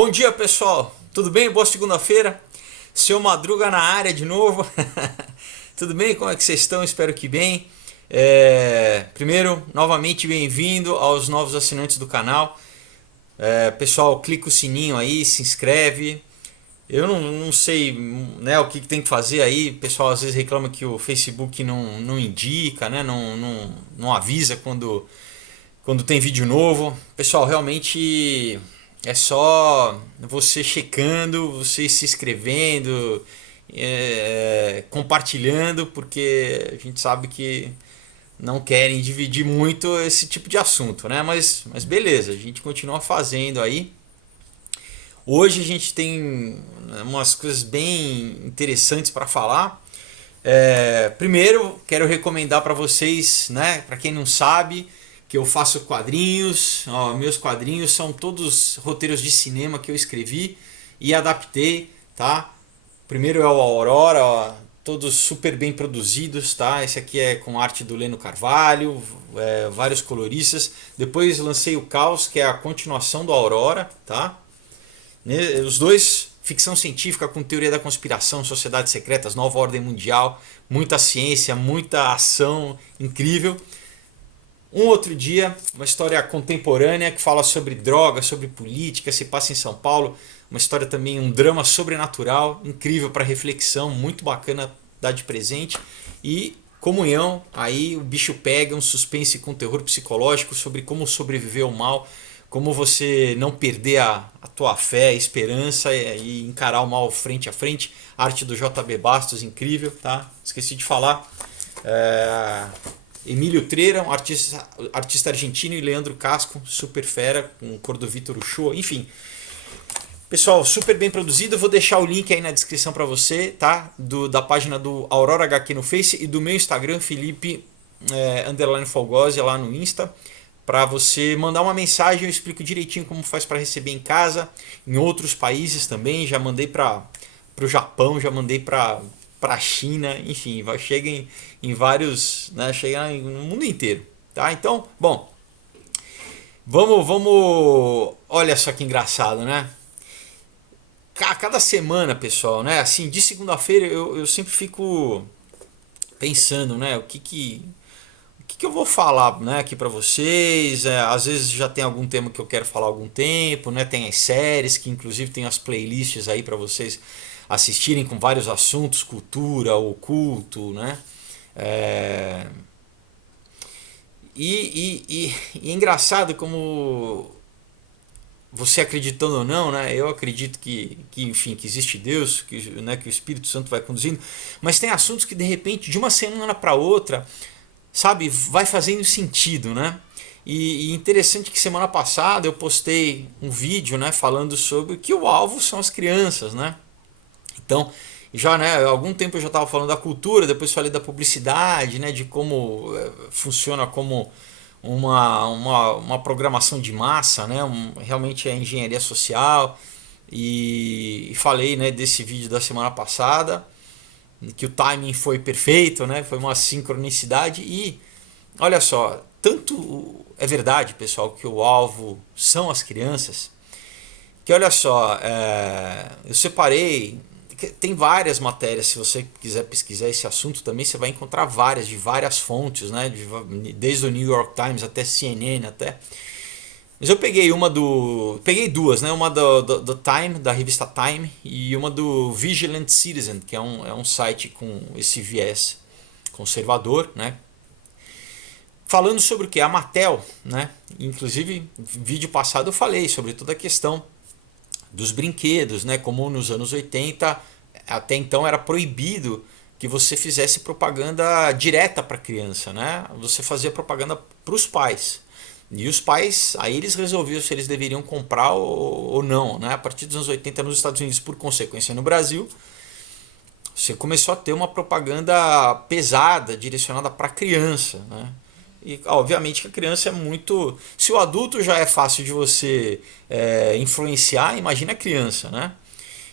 Bom dia, pessoal, tudo bem? Boa segunda-feira. Seu Madruga na área de novo. Tudo bem? Como é que vocês estão? Espero que bem. Primeiro, novamente bem-vindo aos novos assinantes do canal. Pessoal, clica o sininho aí, se inscreve. Eu não sei, né, o que tem que fazer aí. O pessoal às vezes reclama que o Facebook não indica, né, não avisa quando tem vídeo novo. Pessoal, realmente é só você checando, você se inscrevendo, compartilhando, porque a gente sabe que não querem dividir muito esse tipo de assunto, né? Mas beleza, a gente continua fazendo aí. Hoje a gente tem umas coisas bem interessantes para falar. Primeiro, quero recomendar para vocês, né? Para quem não sabe, que eu faço quadrinhos. Ó, meus quadrinhos são todos roteiros de cinema que eu escrevi e adaptei, tá? Primeiro é o Aurora, ó, todos super bem produzidos, tá? Esse aqui é com arte do Leno Carvalho, vários coloristas. Depois lancei o Caos, que é a continuação do Aurora, tá? Os dois, ficção científica com teoria da conspiração, sociedades secretas, nova ordem mundial, muita ciência, muita ação, incrível. Um outro dia, uma história contemporânea que fala sobre droga, sobre política, se passa em São Paulo. Uma história também, um drama sobrenatural, incrível para reflexão, muito bacana dar de presente. E Comunhão, aí o bicho pega, um suspense com terror psicológico sobre como sobreviver ao mal, como você não perder a tua fé, a esperança e encarar o mal frente a frente. Arte do JB Bastos, incrível, tá? Esqueci de falar. Emílio Treira, um artista argentino, e Leandro Casco, super fera, com cor do Vitor Uchoa, enfim. Pessoal, super bem produzido. Eu vou deixar o link aí na descrição para você, tá? Da página do Aurora HQ no Face e do meu Instagram, Felipe _Folgose, lá no Insta, para você mandar uma mensagem. Eu explico direitinho como faz para receber em casa, em outros países também. Já mandei para o Japão, já mandei para a China, enfim, chega em vários, né, chega no mundo inteiro, tá? Então, bom, vamos, olha só que engraçado, né? Cada semana, pessoal, né? Assim, de segunda-feira eu sempre fico pensando, né? O que eu vou falar, né, aqui para vocês. Às vezes já tem algum tema que eu quero falar há algum tempo, né? Tem as séries, que inclusive tem as playlists aí para vocês assistirem com vários assuntos, cultura, oculto, né? É... E é engraçado como você acreditando ou não, né? Eu acredito enfim, que existe Deus, né, que o Espírito Santo vai conduzindo, mas tem assuntos que de repente, de uma semana para outra, sabe, vai fazendo sentido, né? E interessante que semana passada eu postei um vídeo, né, falando sobre que o alvo são as crianças, né? Então, já, né, há algum tempo eu já estava falando da cultura, depois falei da publicidade, né, de como funciona como uma programação de massa, né, realmente é engenharia social, e falei, né, desse vídeo da semana passada, que o timing foi perfeito, né, foi uma sincronicidade. E olha só, tanto é verdade, pessoal, que o alvo são as crianças, que olha só, eu separei. Tem várias matérias, se você quiser pesquisar esse assunto também, você vai encontrar várias, de várias fontes, né? Desde o New York Times até CNN, até. Mas eu peguei peguei duas, né? Uma do Time, da revista Time, e uma do Vigilant Citizen, que é um site com esse viés conservador, né? Falando sobre o que? A Mattel, né? Inclusive, vídeo passado eu falei sobre toda a questão dos brinquedos, né? Como nos anos 80, até então era proibido que você fizesse propaganda direta para a criança, né? Você fazia propaganda para os pais. E os pais, aí eles resolviam se eles deveriam comprar ou não, né? A partir dos anos 80 nos Estados Unidos, por consequência no Brasil, você começou a ter uma propaganda pesada, direcionada para a criança, né? E obviamente que a criança é muito. Se o adulto já é fácil de você influenciar, imagina a criança, né?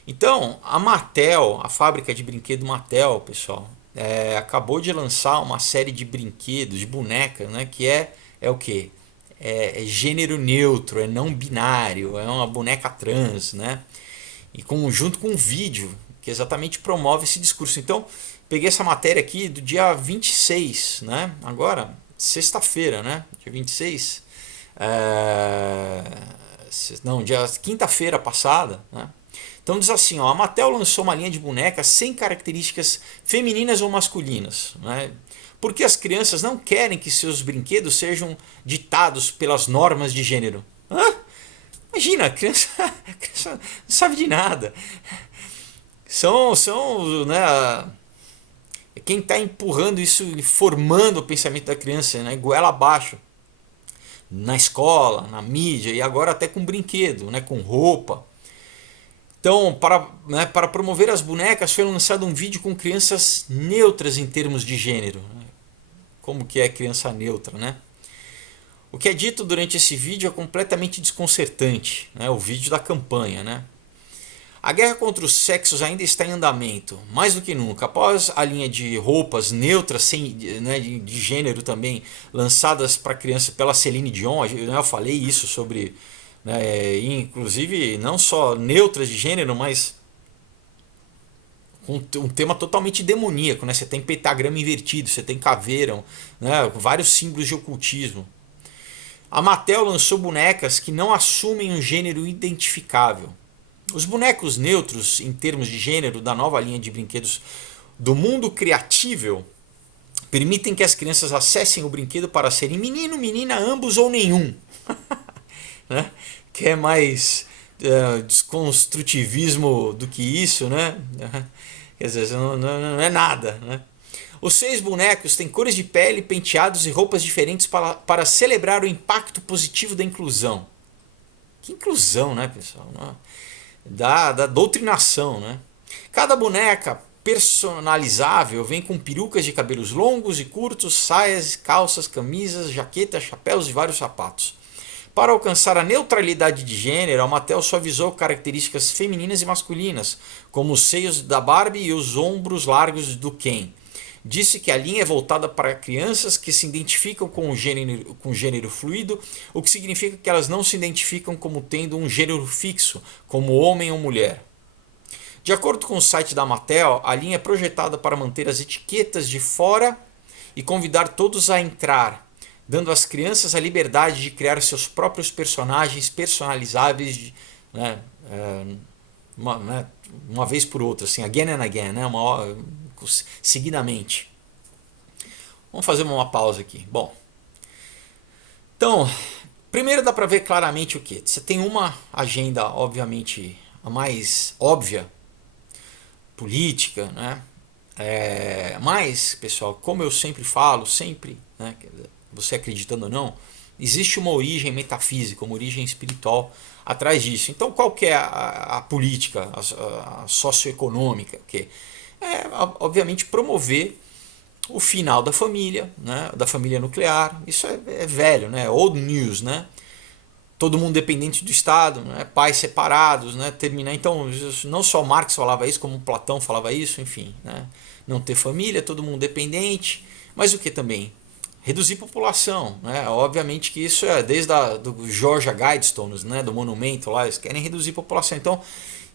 Então, a Mattel, a fábrica de brinquedo Mattel, pessoal, acabou de lançar uma série de brinquedos, de bonecas, né? Que é o que? é gênero neutro, é não binário, é uma boneca trans, né? E junto com um vídeo que exatamente promove esse discurso. Então, peguei essa matéria aqui do dia 26, né? Agora, sexta-feira, né? Dia 26. Não, dia quinta-feira passada, né? Então diz assim, ó, a Mattel lançou uma linha de bonecas sem características femininas ou masculinas, né? Porque as crianças não querem que seus brinquedos sejam ditados pelas normas de gênero. Hã? Imagina, a criança não sabe de nada. Né, quem está empurrando isso, formando o pensamento da criança, né, goela abaixo. Na escola, na mídia e agora até com brinquedo, né, com roupa. Então, para promover as bonecas, foi lançado um vídeo com crianças neutras em termos de gênero. Como que é criança neutra, né? O que é dito durante esse vídeo é completamente desconcertante, né? O vídeo da campanha, né? A guerra contra os sexos ainda está em andamento, mais do que nunca. Após a linha de roupas neutras, né, de gênero também, lançadas para criança pela Celine Dion, eu falei isso sobre, né, inclusive não só neutras de gênero, mas com um tema totalmente demoníaco. Né? Você tem pentagrama invertido, você tem caveira, né, vários símbolos de ocultismo. A Mattel lançou bonecas que não assumem um gênero identificável. Os bonecos neutros em termos de gênero da nova linha de brinquedos do mundo criatível permitem que as crianças acessem o brinquedo para serem menino, menina, ambos ou nenhum. Né? Que é mais desconstrutivismo do que isso, né? Quer dizer, não é nada. Né? Os 6 bonecos têm cores de pele, penteados e roupas diferentes para celebrar o impacto positivo da inclusão. Que inclusão, né, pessoal? Da doutrinação, né? Cada boneca personalizável vem com perucas de cabelos longos e curtos, saias, calças, camisas, jaquetas, chapéus e vários sapatos. Para alcançar a neutralidade de gênero, a Mattel suavizou características femininas e masculinas, como os seios da Barbie e os ombros largos do Ken. Disse que a linha é voltada para crianças que se identificam com o gênero fluido, o que significa que elas não se identificam como tendo um gênero fixo, como homem ou mulher. De acordo com o site da Mattel, a linha é projetada para manter as etiquetas de fora e convidar todos a entrar, dando às crianças a liberdade de criar seus próprios personagens personalizáveis, né, uma vez por outra, assim, again and again, né, seguidamente. Vamos fazer uma pausa aqui. Bom, então, primeiro dá para ver claramente o que? Você tem uma agenda, obviamente, a mais óbvia, política, né? Mas, pessoal, como eu sempre falo, né, você acreditando ou não, existe uma origem metafísica, uma origem espiritual atrás disso. Então, qual que é a política, a socioeconômica? Que obviamente, promover o final da família, né, da família nuclear. Isso é velho, né, old news, né? Todo mundo dependente do Estado, né, pais separados, né, terminar. Então, não só Marx falava isso, como Platão falava isso, enfim, né, não ter família, todo mundo dependente. Mas o que também? Reduzir população, né? Obviamente que isso é desde do Georgia Guidestones, né, do monumento lá, eles querem reduzir população. Então,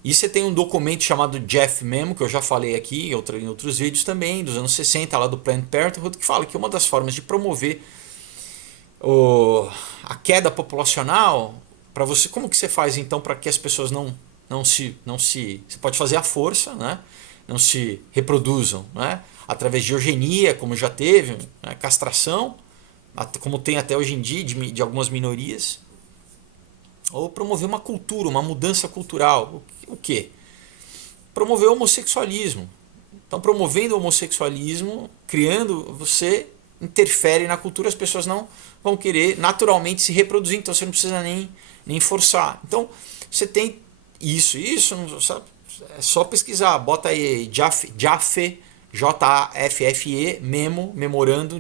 e você tem um documento chamado Jeff Memo, que eu já falei aqui em outros vídeos também, dos anos 60, lá do Planned Parenthood, que fala que uma das formas de promover a queda populacional, para você, como que você faz então para que as pessoas não se você pode fazer à força, né? Não se reproduzam, né? Através de eugenia, como já teve, né? Castração, como tem até hoje em dia de algumas minorias, ou promover uma cultura, uma mudança cultural. O que? Promover o homossexualismo. Então, promovendo o homossexualismo, criando, você interfere na cultura, as pessoas não vão querer naturalmente se reproduzir, então você não precisa nem forçar. Então, você tem isso, sabe? É só pesquisar, bota aí Jaffe, Jaffe, memorando,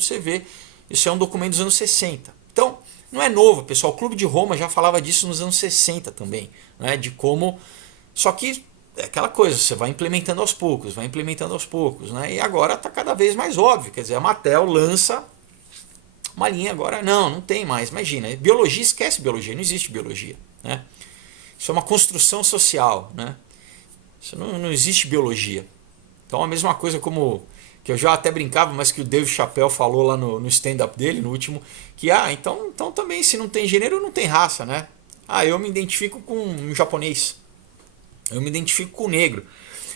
você vê. Isso é um documento dos anos 60. Então, não é novo, pessoal. O Clube de Roma já falava disso nos anos 60 também, né? De como. Só que é aquela coisa, você vai implementando aos poucos, né? E agora está cada vez mais óbvio. Quer dizer, a Mattel lança uma linha agora, não tem mais, imagina, biologia, esquece biologia, não existe biologia, né? Isso é uma construção social, né? Isso não existe biologia. Então a mesma coisa como que eu já até brincava, mas que o Dave Chappelle falou lá no stand-up dele, no último, que então também se não tem gênero não tem raça, né? Eu me identifico com um japonês, eu me identifico com o negro.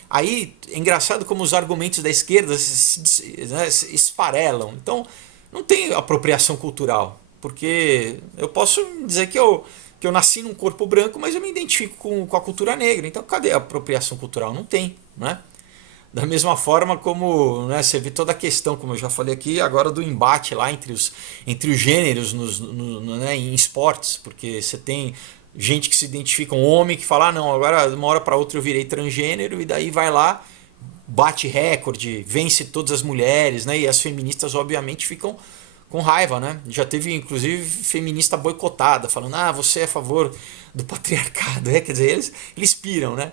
Aí é engraçado como os argumentos da esquerda se esfarelam. Então não tem apropriação cultural, porque eu posso dizer que eu nasci num corpo branco, mas eu me identifico com a cultura negra. Então cadê a apropriação cultural? Não tem, né? Da mesma forma como, né, você vê toda a questão, como eu já falei aqui, agora do embate lá entre os gêneros né, em esportes, porque você tem gente que se identifica um homem que fala, não, agora de uma hora para outra eu virei transgênero, e daí vai lá, bate recorde, vence todas as mulheres, né, e as feministas obviamente ficam com raiva, né? Já teve inclusive feminista boicotada, falando, você é a favor do patriarcado, quer dizer, eles piram, né?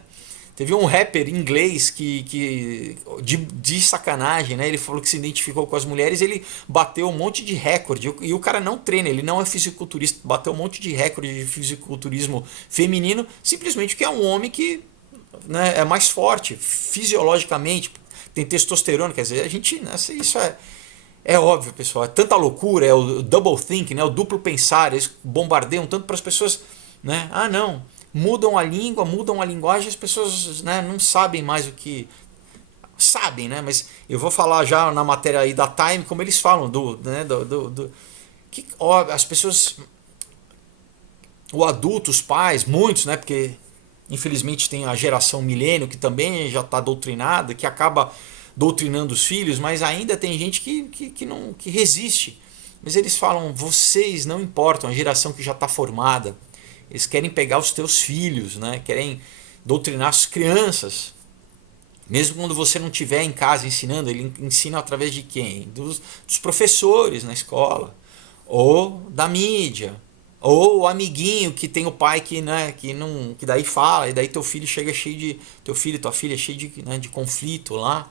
Teve um rapper inglês que de sacanagem, né? Ele falou que se identificou com as mulheres, ele bateu um monte de recorde. E o cara não treina, ele não é fisiculturista, bateu um monte de recorde de fisiculturismo feminino, simplesmente porque é um homem que, né, é mais forte fisiologicamente, tem testosterona, quer dizer, a gente, né, isso é óbvio, pessoal, é tanta loucura, é o double think, né, o duplo pensar, eles bombardeiam tanto para as pessoas, né? Não. Mudam a língua, mudam a linguagem, as pessoas, né, não sabem mais o que. Sabem, né? Mas eu vou falar já na matéria aí da Time, como eles falam, que as pessoas. O adulto, os pais, muitos, né? Porque infelizmente tem a geração milênio que também já está doutrinada, que acaba doutrinando os filhos, mas ainda tem gente que resiste. Mas eles falam, vocês não importam, a geração que já está formada. Eles querem pegar os teus filhos, né? Querem doutrinar as crianças. Mesmo quando você não estiver em casa ensinando, ele ensina através de quem? Dos professores na escola, ou da mídia, ou o amiguinho que tem o pai que, né, que daí fala, e daí teu filho chega cheio de. Teu filho, tua filha cheio de, né, de conflito lá.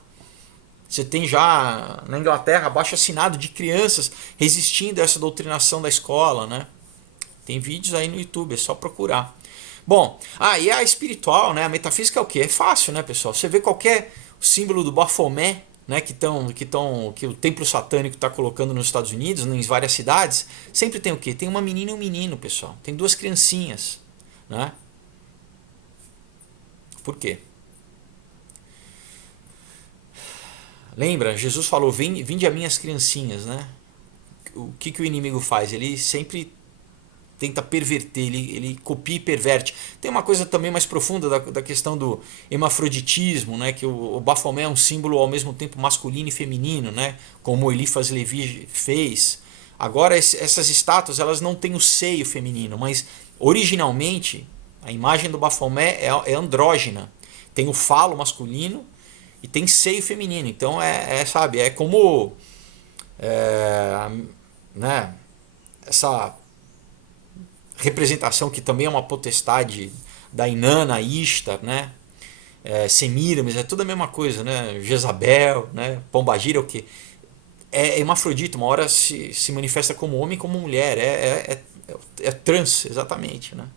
Você tem já na Inglaterra abaixo assinado de crianças resistindo a essa doutrinação da escola, né? Tem vídeos aí no YouTube, é só procurar. Bom, e a espiritual, né? A metafísica é o quê? É fácil, né, pessoal? Você vê qualquer símbolo do Baphomet, né, que o templo satânico está colocando nos Estados Unidos, em várias cidades, sempre tem o quê? Tem uma menina e um menino, pessoal. Tem duas criancinhas, né? Por quê? Lembra? Jesus falou, vinde a minhas criancinhas, né? O que o inimigo faz? Ele sempre tenta perverter, ele copia e perverte. Tem uma coisa também mais profunda da questão do hermafroditismo, né? Que o Baphomet é um símbolo ao mesmo tempo masculino e feminino, né? Como Eliphas Levi fez. Agora essas estátuas elas não têm o seio feminino, mas originalmente a imagem do Baphomet é andrógina. Tem o falo masculino e tem seio feminino. Então sabe, é como né, essa representação que também é uma potestade da Inanna, Ishtar, né? Semíramis, é tudo a mesma coisa, né? Jezabel, né? Pombagira, o que é hermafrodita, uma hora se manifesta como homem, como mulher, é trans, exatamente, né?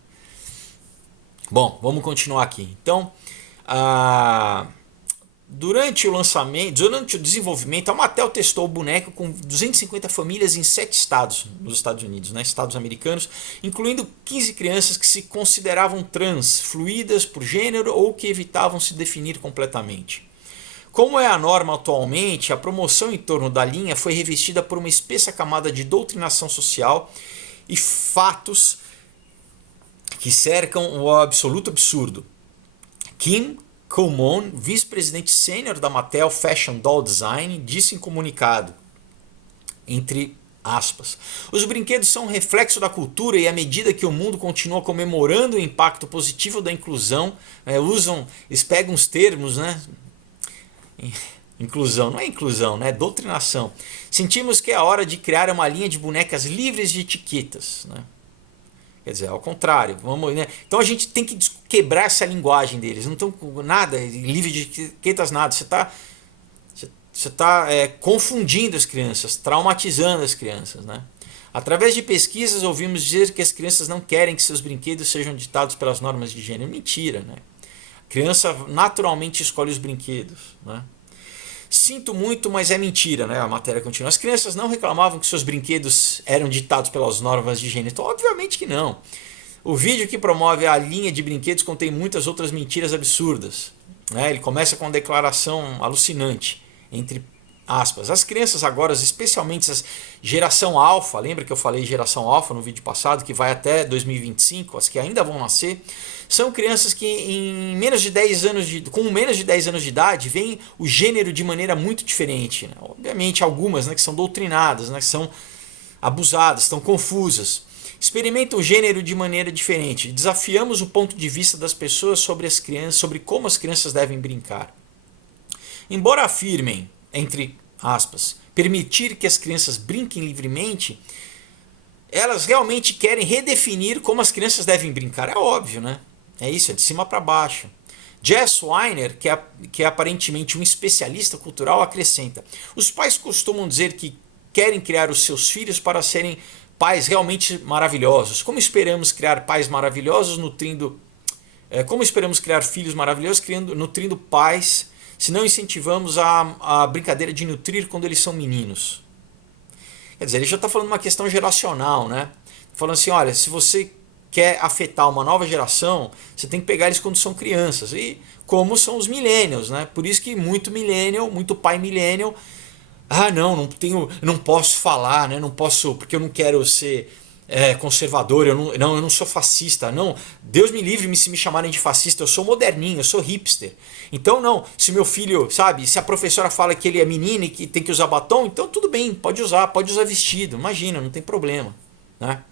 Bom, vamos continuar aqui. Então, durante o lançamento, durante o desenvolvimento, a Mattel testou o boneco com 250 famílias em 7 estados nos Estados Unidos, né, estados americanos, incluindo 15 crianças que se consideravam trans, fluídas por gênero ou que evitavam se definir completamente. Como é a norma atualmente, a promoção em torno da linha foi revestida por uma espessa camada de doutrinação social e fatos que cercam o absoluto absurdo. Kim Coleman, vice-presidente sênior da Mattel Fashion Doll Design, disse em comunicado, entre aspas, os brinquedos são um reflexo da cultura e à medida que o mundo continua comemorando o impacto positivo da inclusão, eles pegam os termos, né? Inclusão, não é inclusão, né? Doutrinação. Sentimos que é a hora de criar uma linha de bonecas livres de etiquetas, né? Quer dizer, ao contrário. Né? Então a gente tem que quebrar essa linguagem deles. Não estão com nada, livre de etiquetas, nada. Você Você está confundindo as crianças, traumatizando as crianças, né? Através de pesquisas ouvimos dizer que as crianças não querem que seus brinquedos sejam ditados pelas normas de gênero. Mentira, né? A criança naturalmente escolhe os brinquedos, né? Sinto muito, mas é mentira, né? A matéria continua. As crianças não reclamavam que seus brinquedos eram ditados pelas normas de gênero. Então, obviamente que não. O vídeo que promove a linha de brinquedos contém muitas outras mentiras absurdas, né? Ele começa com uma declaração alucinante, entre aspas. As crianças agora, especialmente as geração alfa, lembra que eu falei geração alfa no vídeo passado, que vai até 2025, as que ainda vão nascer, são crianças que em menos de 10 anos com menos de 10 anos de idade veem o gênero de maneira muito diferente, né? Obviamente algumas, né, que são doutrinadas, né, que são abusadas, estão confusas. Experimentam o gênero de maneira diferente. Desafiamos o ponto de vista das pessoas sobre as crianças, sobre como as crianças devem brincar. Embora afirmem, entre aspas, permitir que as crianças brinquem livremente, elas realmente querem redefinir como as crianças devem brincar. É óbvio, né? É isso, é de cima para baixo. Jess Weiner, que é aparentemente um especialista cultural, acrescenta: os pais costumam dizer que querem criar os seus filhos para serem pais realmente maravilhosos. Como esperamos criar pais maravilhosos como esperamos criar filhos maravilhosos nutrindo pais se não incentivamos a brincadeira de nutrir quando eles são meninos? Quer dizer, ele já está falando de uma questão geracional, né? Falando assim, olha, se você quer afetar uma nova geração, você tem que pegar eles quando são crianças. E como são os millennials, né? Por isso que muito millennial, muito pai millennial, não posso falar, né? Não posso, porque eu não quero ser conservador, eu não sou fascista, não, Deus me livre se me chamarem de fascista, eu sou moderninho, eu sou hipster. Então não, se meu filho, sabe, se a professora fala que ele é menino e que tem que usar batom, então tudo bem, pode usar vestido, imagina, não tem problema, né?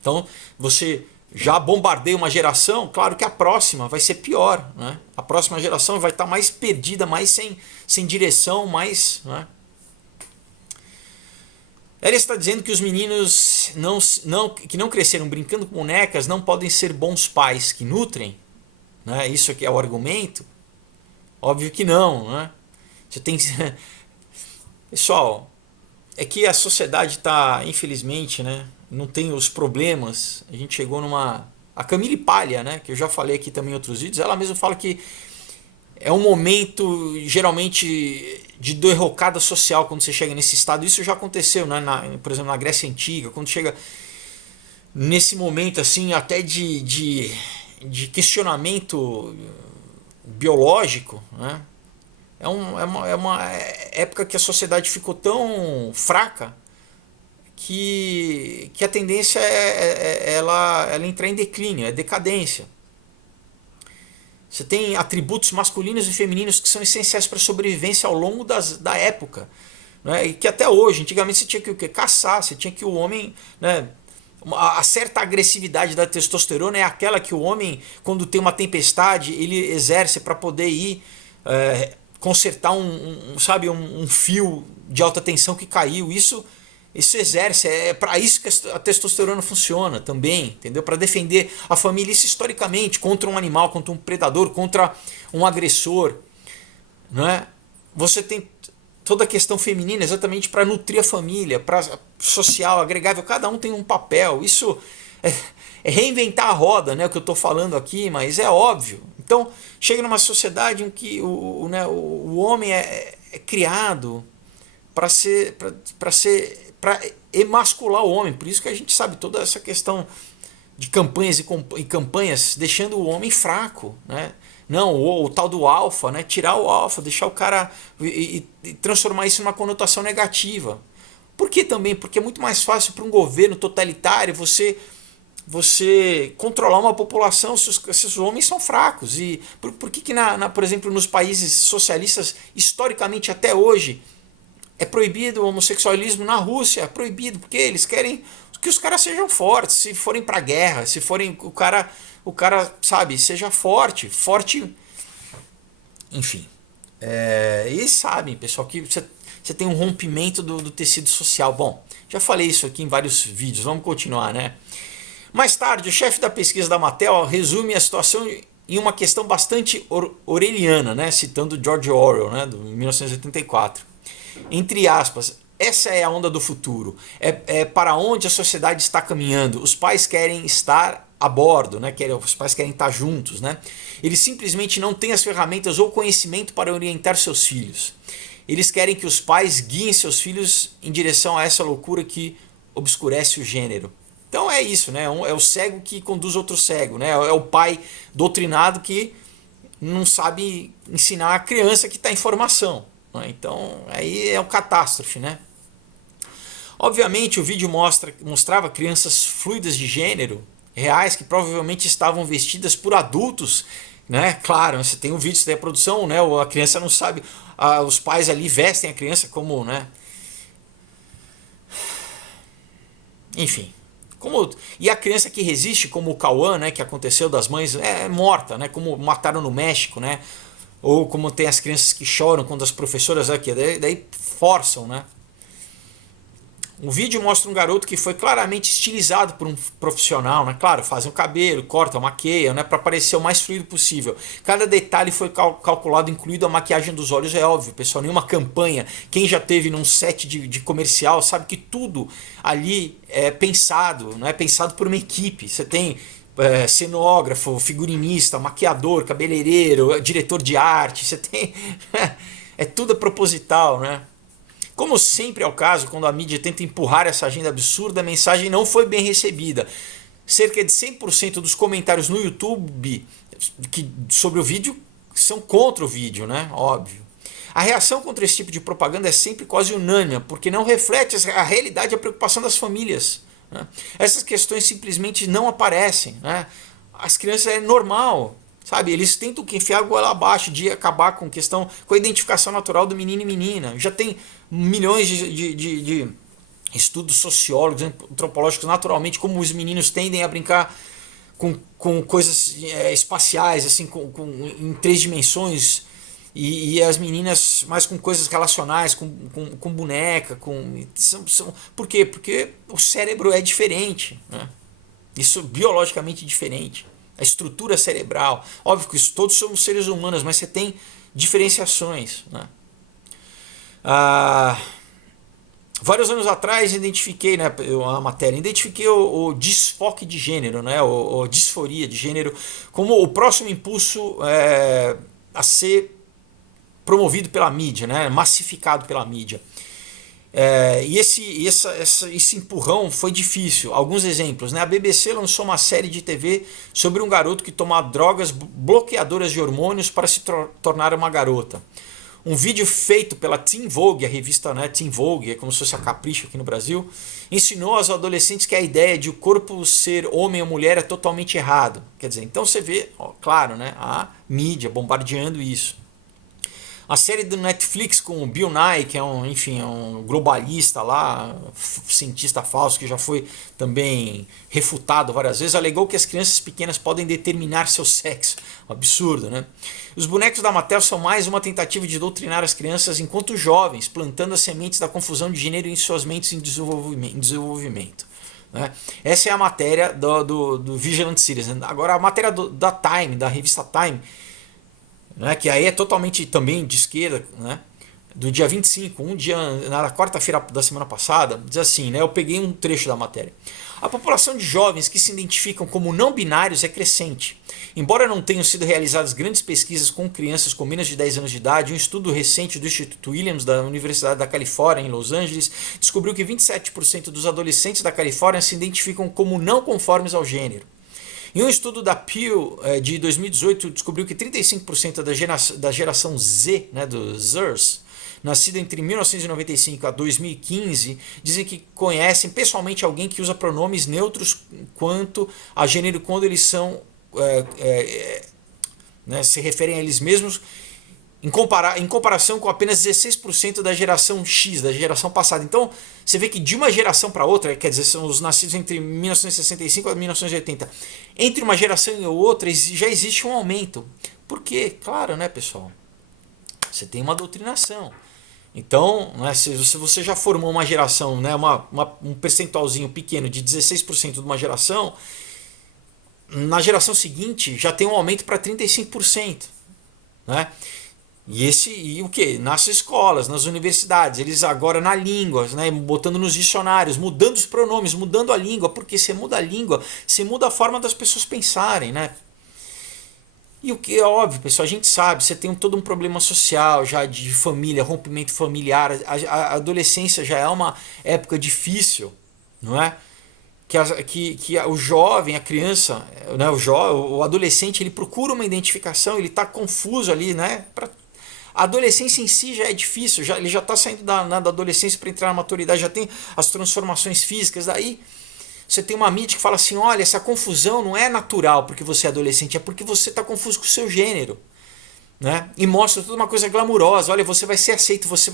Então você já bombardeia uma geração, claro que a próxima vai ser pior, né? A próxima geração vai estar mais perdida, mais sem direção, mais, né? Ela está dizendo que os meninos que não cresceram brincando com bonecas não podem ser bons pais que nutrem, né? Isso aqui é o argumento? Óbvio que não, né? Você tem pessoal, é que a sociedade está, infelizmente, né, não tem os problemas. A gente chegou a Camille Paglia, né, que eu já falei aqui também em outros vídeos, ela mesma fala que é um momento geralmente de derrocada social quando você chega nesse estado. Isso já aconteceu, né, por exemplo, na Grécia Antiga, quando chega nesse momento assim até de questionamento biológico, né? É uma época que a sociedade ficou tão fraca que a tendência é ela entrar em declínio, é decadência. Você tem atributos masculinos e femininos que são essenciais para a sobrevivência ao longo da época, né? E que até hoje, antigamente você tinha que o quê? Caçar, você tinha que o homem, né? A certa agressividade da testosterona é aquela que o homem, quando tem uma tempestade, ele exerce para poder ir consertar um fio de alta tensão que caiu. Isso exerce, é para isso que a testosterona funciona também, entendeu? Para defender a família, isso historicamente, contra um animal, contra um predador, contra um agressor, né? Você tem toda a questão feminina exatamente para nutrir a família, para social, agregável, cada um tem um papel. Isso é reinventar a roda, né, o que eu estou falando aqui, mas é óbvio. Então, chega numa sociedade em que o homem é criado para emascular o homem. Por isso que a gente sabe toda essa questão de campanhas e campanhas deixando o homem fraco, né? Não, o tal do alfa, né? Tirar o alfa, deixar o cara e transformar isso numa conotação negativa. Por que também? Porque é muito mais fácil para um governo totalitário você controlar uma população se os homens são fracos. E por que por exemplo, nos países socialistas, historicamente até hoje, é proibido o homossexualismo? Na Rússia é proibido, porque eles querem que os caras sejam fortes, se forem pra guerra, se forem o cara, sabe, seja forte, enfim. E sabem, pessoal, que você tem um rompimento do tecido social. Bom, já falei isso aqui em vários vídeos, vamos continuar, né? Mais tarde, o chefe da pesquisa da Mattel resume a situação em uma questão bastante orwelliana, né? Citando George Orwell, né? Do 1984. Entre aspas, essa é a onda do futuro. É para onde a sociedade está caminhando. Os pais querem estar a bordo, né? Os pais querem estar juntos, né? Eles simplesmente não têm as ferramentas ou conhecimento para orientar seus filhos. Eles querem que os pais guiem seus filhos em direção a essa loucura que obscurece o gênero. Então é isso, né? É o cego que conduz outro cego, né? É o pai doutrinado que não sabe ensinar a criança que está em formação. Né? Então aí é uma catástrofe, né? Obviamente o vídeo mostrava crianças fluidas de gênero reais que provavelmente estavam vestidas por adultos, né? Claro, você tem um vídeo, você tem a produção, né? A criança não sabe, os pais ali vestem a criança como, né? Enfim. E a criança que resiste, como o Cauã, né, que aconteceu das mães, é morta, né, como mataram no México, né, ou como tem as crianças que choram quando as professoras aqui, daí forçam, né. O vídeo mostra um garoto que foi claramente estilizado por um profissional, né? Claro, fazem o cabelo, cortam, maqueiam, né? Para parecer o mais fluido possível. Cada detalhe foi calculado, incluindo a maquiagem dos olhos, é óbvio, pessoal. Nenhuma campanha. Quem já teve num set de comercial sabe que tudo ali é pensado, não é pensado por uma equipe. Você tem cenógrafo, figurinista, maquiador, cabeleireiro, diretor de arte. Você tem é tudo proposital, né? Como sempre é o caso, quando a mídia tenta empurrar essa agenda absurda, a mensagem não foi bem recebida. Cerca de 100% dos comentários no YouTube sobre o vídeo são contra o vídeo, né? Óbvio. A reação contra esse tipo de propaganda é sempre quase unânime, porque não reflete a realidade e a preocupação das famílias. Né? Essas questões simplesmente não aparecem. Né? As crianças é normal. Sabe, eles tentam enfiar a goela abaixo de acabar com a identificação natural do menino e menina. Já tem milhões de estudos sociólogos, antropológicos, naturalmente, como os meninos tendem a brincar com coisas espaciais, assim, em 3 dimensões, e as meninas mais com coisas relacionais, com boneca, por quê? Porque o cérebro é diferente, né? Isso biologicamente diferente. A estrutura cerebral. Óbvio que todos somos seres humanos, mas você tem diferenciações. Né? Vários anos atrás identifiquei, né, a matéria, identifiquei o desfoque de gênero, né, o disforia de gênero, como o próximo impulso a ser promovido pela mídia, né, massificado pela mídia. E esse empurrão foi difícil. Alguns exemplos, né? A BBC lançou uma série de TV sobre um garoto que toma drogas bloqueadoras de hormônios para se tornar uma garota. Um vídeo feito pela Teen Vogue, a revista, né, Teen Vogue, é como se fosse a Capricho aqui no Brasil, ensinou aos adolescentes que a ideia de o corpo ser homem ou mulher é totalmente errado. Quer dizer, então você vê, claro, né, a mídia bombardeando isso. A série do Netflix com o Bill Nye, que é um globalista lá, cientista falso, que já foi também refutado várias vezes, alegou que as crianças pequenas podem determinar seu sexo. Um absurdo, né? Os bonecos da Mattel são mais uma tentativa de doutrinar as crianças enquanto jovens, plantando as sementes da confusão de gênero em suas mentes em desenvolvimento. Né? Essa é a matéria do Vigilant Citizen. Agora, a matéria da Time, da revista Time, né, que aí é totalmente também de esquerda, né, do dia 25, um dia na quarta-feira da semana passada, diz assim, né, eu peguei um trecho da matéria. A população de jovens que se identificam como não binários é crescente. Embora não tenham sido realizadas grandes pesquisas com crianças com menos de 10 anos de idade, um estudo recente do Instituto Williams da Universidade da Califórnia, em Los Angeles, descobriu que 27% dos adolescentes da Califórnia se identificam como não conformes ao gênero. Em um estudo da Pew de 2018, descobriu que 35% da geração Z, né, dos Zers, nascida entre 1995 a 2015, dizem que conhecem pessoalmente alguém que usa pronomes neutros quanto a gênero quando eles são né, se referem a eles mesmos, em comparação com apenas 16% da geração X, da geração passada. Então, você vê que de uma geração para outra, quer dizer, são os nascidos entre 1965 e 1980, entre uma geração e outra já existe um aumento. Por quê? Claro, né, pessoal? Você tem uma doutrinação. Então, né, se você já formou uma geração, né, um percentualzinho pequeno de 16% de uma geração, na geração seguinte já tem um aumento para 35%, né? E o que? Nas escolas, nas universidades, eles agora na língua, né, botando nos dicionários, mudando os pronomes, mudando a língua, porque você muda a língua, você muda a forma das pessoas pensarem, né? E o que é óbvio, pessoal, a gente sabe, você tem todo um problema social já de família, rompimento familiar, a adolescência já é uma época difícil, não é? Que o jovem, a criança, né, o adolescente, ele procura uma identificação, ele está confuso ali, né? A adolescência em si já é difícil, ele já está saindo da adolescência para entrar na maturidade, já tem as transformações físicas, daí você tem uma mídia que fala assim, olha, essa confusão não é natural porque você é adolescente, é porque você está confuso com o seu gênero, né? E mostra toda uma coisa glamurosa, olha, você vai ser aceito, você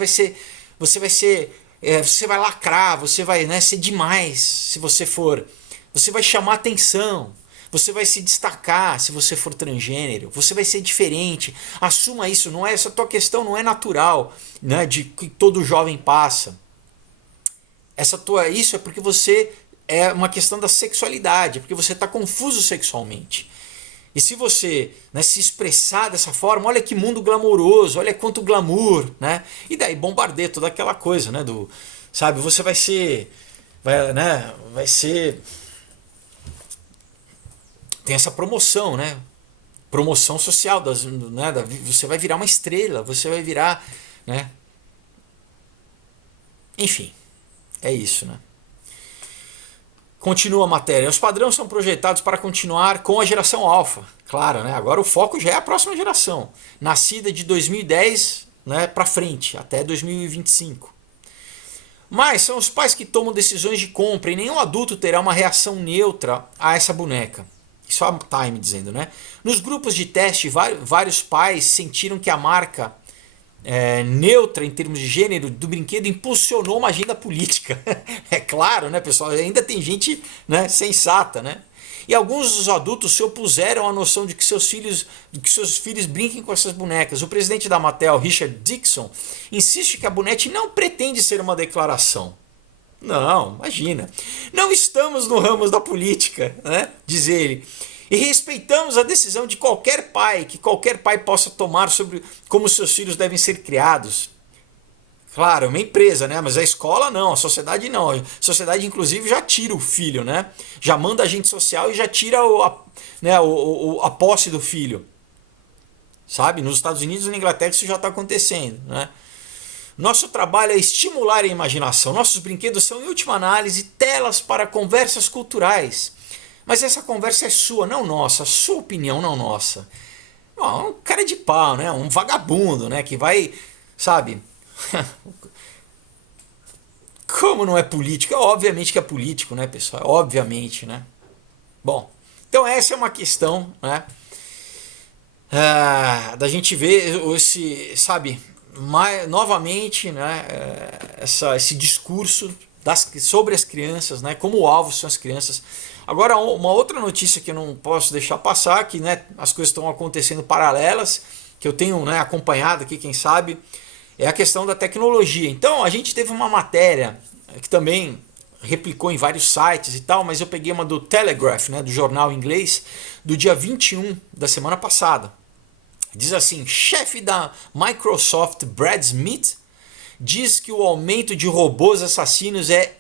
vai lacrar, você vai, né, ser demais se você for, você vai chamar atenção, você vai se destacar se você for transgênero, você vai ser diferente, assuma isso, não é, essa tua questão não é natural, né, de que todo jovem passa, isso é porque você é uma questão da sexualidade, porque você está confuso sexualmente. E se você, né, se expressar dessa forma, olha que mundo glamouroso, olha quanto glamour, né? E daí bombardeia toda aquela coisa, né, do, sabe, você vai ser tem essa promoção, né? Promoção social né, você vai virar uma estrela, você vai virar, né? Enfim, é isso, né? Continua a matéria. Os padrões são projetados para continuar com a geração alfa. Claro, né? Agora o foco já é a próxima geração, nascida de 2010, né, para frente, até 2025. Mas são os pais que tomam decisões de compra e nenhum adulto terá uma reação neutra a essa boneca. Isso é a Time dizendo, né? Nos grupos de teste, vários pais sentiram que a marca neutra em termos de gênero do brinquedo impulsionou uma agenda política. É claro, né, pessoal? Ainda tem gente, né, sensata, né? E alguns dos adultos se opuseram à noção de que seus filhos brinquem com essas bonecas. O presidente da Mattel, Richard Dixon, insiste que a boneca não pretende ser uma declaração. Não, imagina. Não estamos no ramo da política, né? Diz ele. E respeitamos a decisão de qualquer pai, que qualquer pai possa tomar sobre como seus filhos devem ser criados. Claro, é uma empresa, né? Mas a escola não, a sociedade não. A sociedade, inclusive, já tira o filho, né? Já manda agente social e já tira a posse do filho. Sabe? Nos Estados Unidos e na Inglaterra isso já está acontecendo, né? Nosso trabalho é estimular a imaginação. Nossos brinquedos são, em última análise, telas para conversas culturais. Mas essa conversa é sua, não nossa. Sua opinião, não nossa. Um cara de pau, né? Um vagabundo, né? Que vai, sabe... Como não é político? Obviamente que é político, né, pessoal? Obviamente, né? Bom, então essa é uma questão, né? Da gente ver sabe, novamente, né? Esse discurso sobre as crianças, né? Como o alvo são as crianças. Agora, uma outra notícia que eu não posso deixar passar, que, né, as coisas estão acontecendo paralelas, que eu tenho, né, acompanhado aqui, quem sabe, é a questão da tecnologia. Então, a gente teve uma matéria que também replicou em vários sites e tal, mas eu peguei uma do Telegraph, né, do jornal inglês, do dia 21 da semana passada. Diz assim, chefe da Microsoft, Brad Smith, diz que o aumento de robôs assassinos é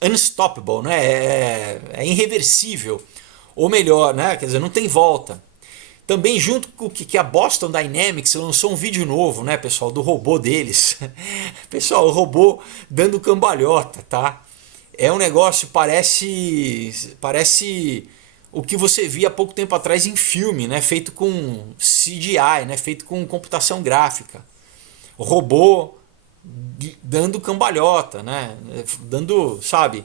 unstoppable, né? É irreversível. Ou melhor, né? Quer dizer, não tem volta. Também junto com que a Boston Dynamics lançou um vídeo novo, né, pessoal, do robô deles. Pessoal, o robô dando cambalhota, tá? É um negócio, parece o que você via há pouco tempo atrás em filme, né, feito com CGI, né, feito com computação gráfica. O robô dando cambalhota, né, dando, sabe?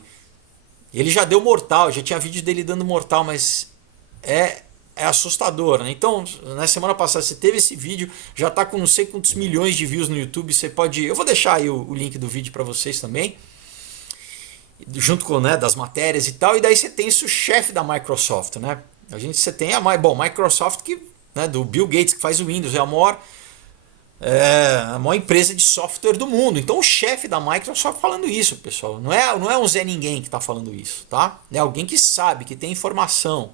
Ele já deu mortal, já tinha vídeo dele dando mortal, mas é assustador, né? Então, na semana passada você teve esse vídeo, já está com não sei quantos milhões de views no YouTube, você pode... Eu vou deixar aí o link do vídeo para vocês também, junto com, né, das matérias e tal, e daí você tem isso, o chefe da Microsoft, né? Você tem Microsoft, que, né, do Bill Gates, que faz o Windows, é a maior empresa de software do mundo. Então o chefe da Microsoft falando isso, pessoal. Não é um Zé Ninguém que está falando isso, tá? É alguém que sabe, que tem informação.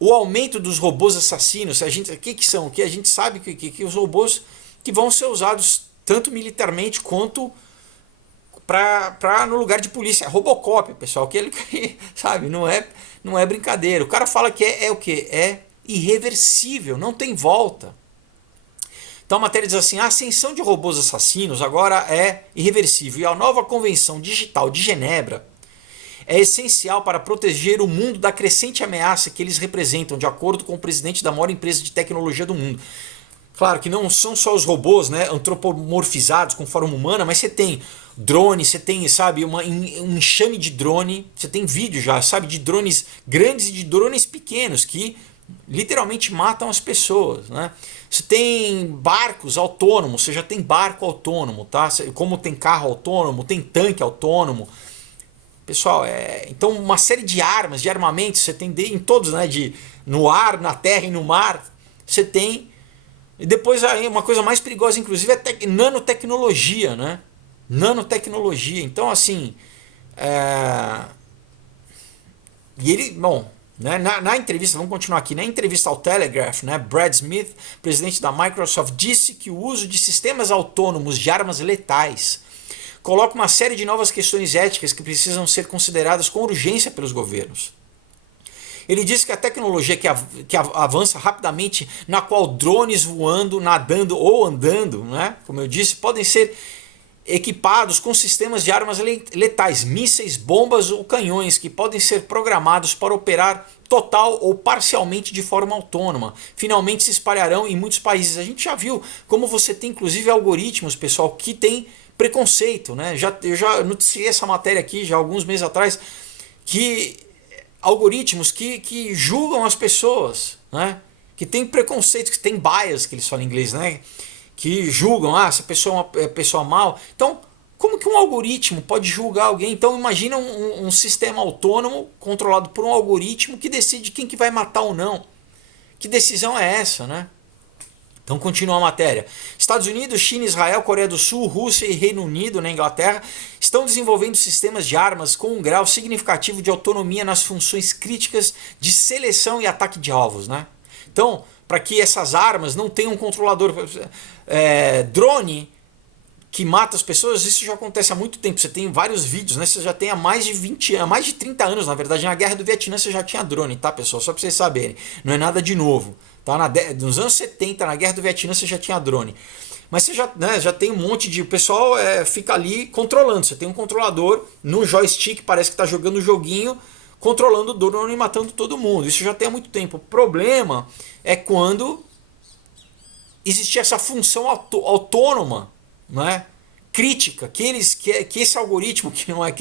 o aumento dos robôs assassinos, o que são? Que a gente sabe que os robôs que vão ser usados tanto militarmente quanto para no lugar de polícia. Robocop, pessoal, que ele sabe, não é brincadeira. O cara fala que é o que? É irreversível, não tem volta. Então a matéria diz assim: a ascensão de robôs assassinos agora é irreversível e a nova Convenção Digital de Genebra é essencial para proteger o mundo da crescente ameaça que eles representam, de acordo com o presidente da maior empresa de tecnologia do mundo. Claro que não são só os robôs, né, antropomorfizados com forma humana, mas você tem drone, você tem, sabe, um enxame de drone, você tem vídeo já, sabe, de drones grandes e de drones pequenos que literalmente matam as pessoas, né? Você tem barcos autônomos, você já tem barco autônomo, tá? Como tem carro autônomo, tem tanque autônomo. Pessoal, então uma série de armas, de armamentos, você tem em todos, né? No ar, na terra e no mar, você tem. E depois uma coisa mais perigosa, inclusive, é nanotecnologia, né? Nanotecnologia. Então, assim. E ele, bom, né, na entrevista, vamos continuar aqui, na entrevista ao Telegraph, né, Brad Smith, presidente da Microsoft, disse que o uso de sistemas autônomos de armas letais coloca uma série de novas questões éticas que precisam ser consideradas com urgência pelos governos. Ele disse que a tecnologia que avança rapidamente, na qual drones voando, nadando ou andando, né, como eu disse, podem ser equipados com sistemas de armas letais, mísseis, bombas ou canhões que podem ser programados para operar total ou parcialmente de forma autônoma. Finalmente se espalharão em muitos países. A gente já viu como você tem inclusive algoritmos, pessoal, que tem preconceito, né? Eu já noticiei essa matéria aqui já há alguns meses atrás, que algoritmos que julgam as pessoas, né? Que tem preconceito, que tem bias, que eles falam em inglês, né? Que julgam, essa pessoa é uma pessoa mal. Então, como que um algoritmo pode julgar alguém? Então, imagina um sistema autônomo controlado por um algoritmo que decide quem que vai matar ou não. Que decisão é essa, né? Então, continua a matéria. Estados Unidos, China, Israel, Coreia do Sul, Rússia e Reino Unido, na Inglaterra, estão desenvolvendo sistemas de armas com um grau significativo de autonomia nas funções críticas de seleção e ataque de alvos, né? Então, para que essas armas não tenham um controlador. Drone que mata as pessoas, isso já acontece há muito tempo. Você tem vários vídeos, né? Você já tem há mais de 20 anos, mais de 30 anos, na verdade. Na Guerra do Vietnã você já tinha drone, tá, pessoal? Só para vocês saberem. Não é nada de novo. Tá? Nos anos 70, na Guerra do Vietnã, você já tinha drone. Mas você já tem um monte de. O pessoal fica ali controlando. Você tem um controlador no joystick, parece que está jogando o joguinho, controlando o drone e matando todo mundo. Isso já tem há muito tempo. O problema é quando existia essa função autônoma, né, crítica, que esse algoritmo, que não é,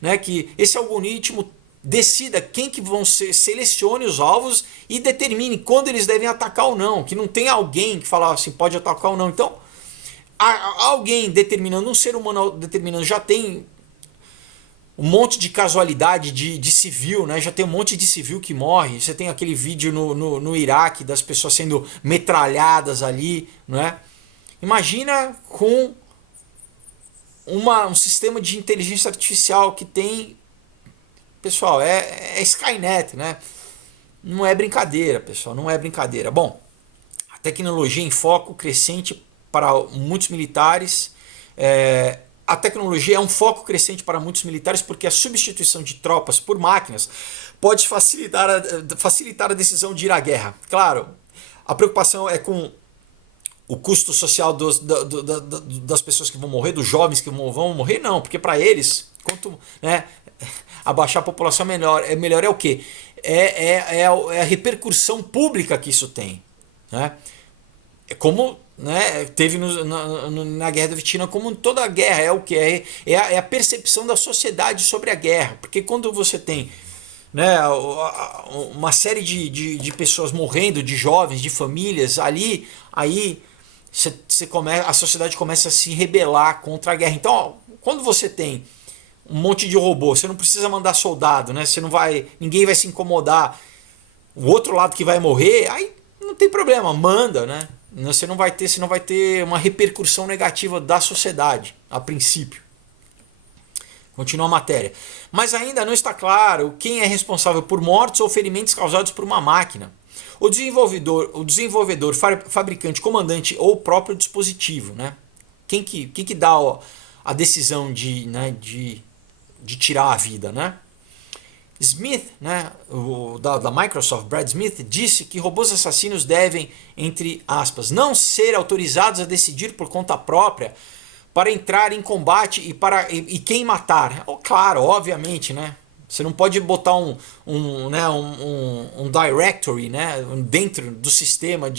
né, que esse algoritmo decida quem que vão selecione os alvos e determine quando eles devem atacar ou não, que não tem alguém que fala assim, pode atacar ou não. Então, alguém determinando, um ser humano determinando, já tem um monte de casualidade de civil, né? Já tem um monte de civil que morre. Você tem aquele vídeo no Iraque das pessoas sendo metralhadas ali, né? Imagina com um sistema de inteligência artificial que tem... Pessoal, é Skynet, né? Não é brincadeira, pessoal, não é brincadeira. Bom, a tecnologia em foco crescente para muitos militares... A tecnologia é um foco crescente para muitos militares porque a substituição de tropas por máquinas pode facilitar a decisão de ir à guerra. Claro, a preocupação é com o custo social das pessoas que vão morrer, dos jovens que vão morrer, não, porque para eles, quanto, né, abaixar a população melhor é o quê? É a repercussão pública que isso tem, né? É como, né, teve na Guerra do Vietnã, como toda a guerra, é o que é a percepção da sociedade sobre a guerra, porque quando você tem, né, uma série de pessoas morrendo, de jovens, de famílias ali, aí a sociedade começa a se rebelar contra a guerra. Então, ó, quando você tem um monte de robô, você não precisa mandar soldado, né? Ninguém vai se incomodar. O outro lado que vai morrer, aí não tem problema, manda, né? Você não vai ter uma repercussão negativa da sociedade, a princípio. Continua a matéria. Mas ainda não está claro quem é responsável por mortes ou ferimentos causados por uma máquina. O desenvolvedor, fabricante, comandante ou o próprio dispositivo, né? Quem que dá a decisão de tirar a vida, né? Smith, né, da Microsoft, Brad Smith, disse que robôs assassinos devem, entre aspas, não ser autorizados a decidir por conta própria para entrar em combate e quem matar. Claro, obviamente, né? Você não pode botar um directory, né, dentro do sistema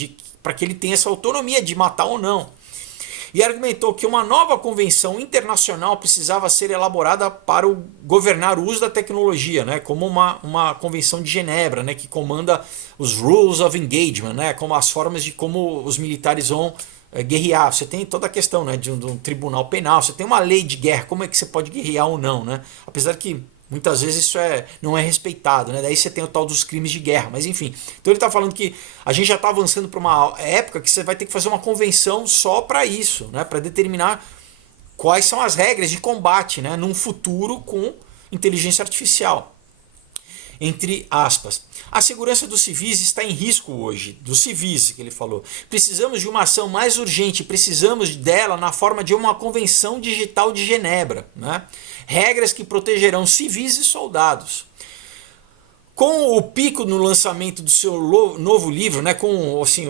para que ele tenha essa autonomia de matar ou não. E argumentou que uma nova convenção internacional precisava ser elaborada para governar o uso da tecnologia, né, como uma convenção de Genebra, né, que comanda os rules of engagement, né, como as formas de como os militares vão guerrear. Você tem toda a questão, né, de um tribunal penal, você tem uma lei de guerra, como é que você pode guerrear ou não, né? Apesar que muitas vezes isso não é respeitado, né? Daí você tem o tal dos crimes de guerra, mas enfim. Então ele está falando que a gente já está avançando para uma época que você vai ter que fazer uma convenção só para isso, né? Para determinar quais são as regras de combate, né? Num futuro com inteligência artificial. Entre aspas. A segurança dos civis está em risco hoje, dos civis que ele falou. Precisamos de uma ação mais urgente, precisamos dela na forma de uma convenção digital de Genebra, né? Regras que protegerão civis e soldados. Com o pico no lançamento do seu novo livro, né, com assim,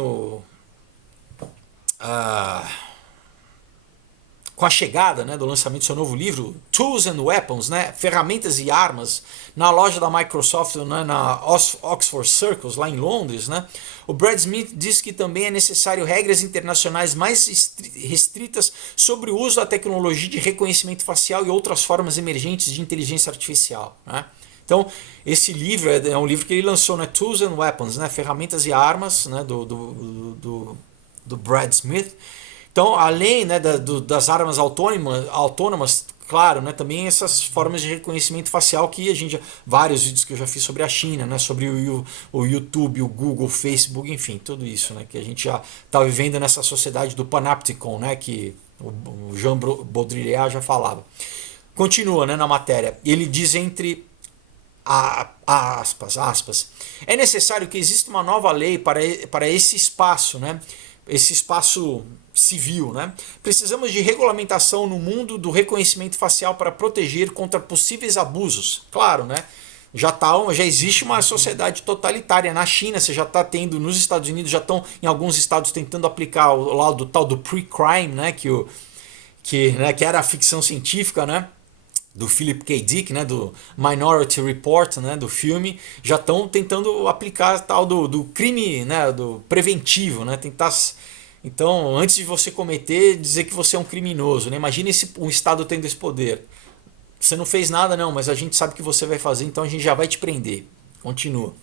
com a chegada, né, do lançamento do seu novo livro, Tools and Weapons, né, ferramentas e armas, na loja da Microsoft, né, na Oxford Circus, lá em Londres, né, o Brad Smith diz que também é necessário regras internacionais mais restritas sobre o uso da tecnologia de reconhecimento facial e outras formas emergentes de inteligência artificial, né. Então, esse livro é um livro que ele lançou, né, Tools and Weapons, né, ferramentas e armas, né, do Brad Smith. Então, além, né, das armas autônomas, claro, né, também essas formas de reconhecimento facial que vários vídeos que eu já fiz sobre a China, né, sobre o YouTube, o Google, o Facebook, enfim, tudo isso, né, que a gente já está vivendo nessa sociedade do Panopticon, né, que o Jean Baudrillard já falava. Continua, né, na matéria. Ele diz aspas, é necessário que exista uma nova lei para esse espaço, né, esse espaço civil, né? Precisamos de regulamentação no mundo do reconhecimento facial para proteger contra possíveis abusos. Claro, né? Já existe uma sociedade totalitária na China, você já está tendo nos Estados Unidos, já estão em alguns estados tentando aplicar o lá do tal do pre-crime, né? Que era a ficção científica, né? Do Philip K. Dick, né, do Minority Report, né, do filme, já estão tentando aplicar tal do crime, né, do preventivo, né, tentar. Então, antes de você cometer, dizer que você é um criminoso, né? Imagina um Estado tendo esse poder. Você não fez nada não, mas a gente sabe que você vai fazer, então a gente já vai te prender. Continua.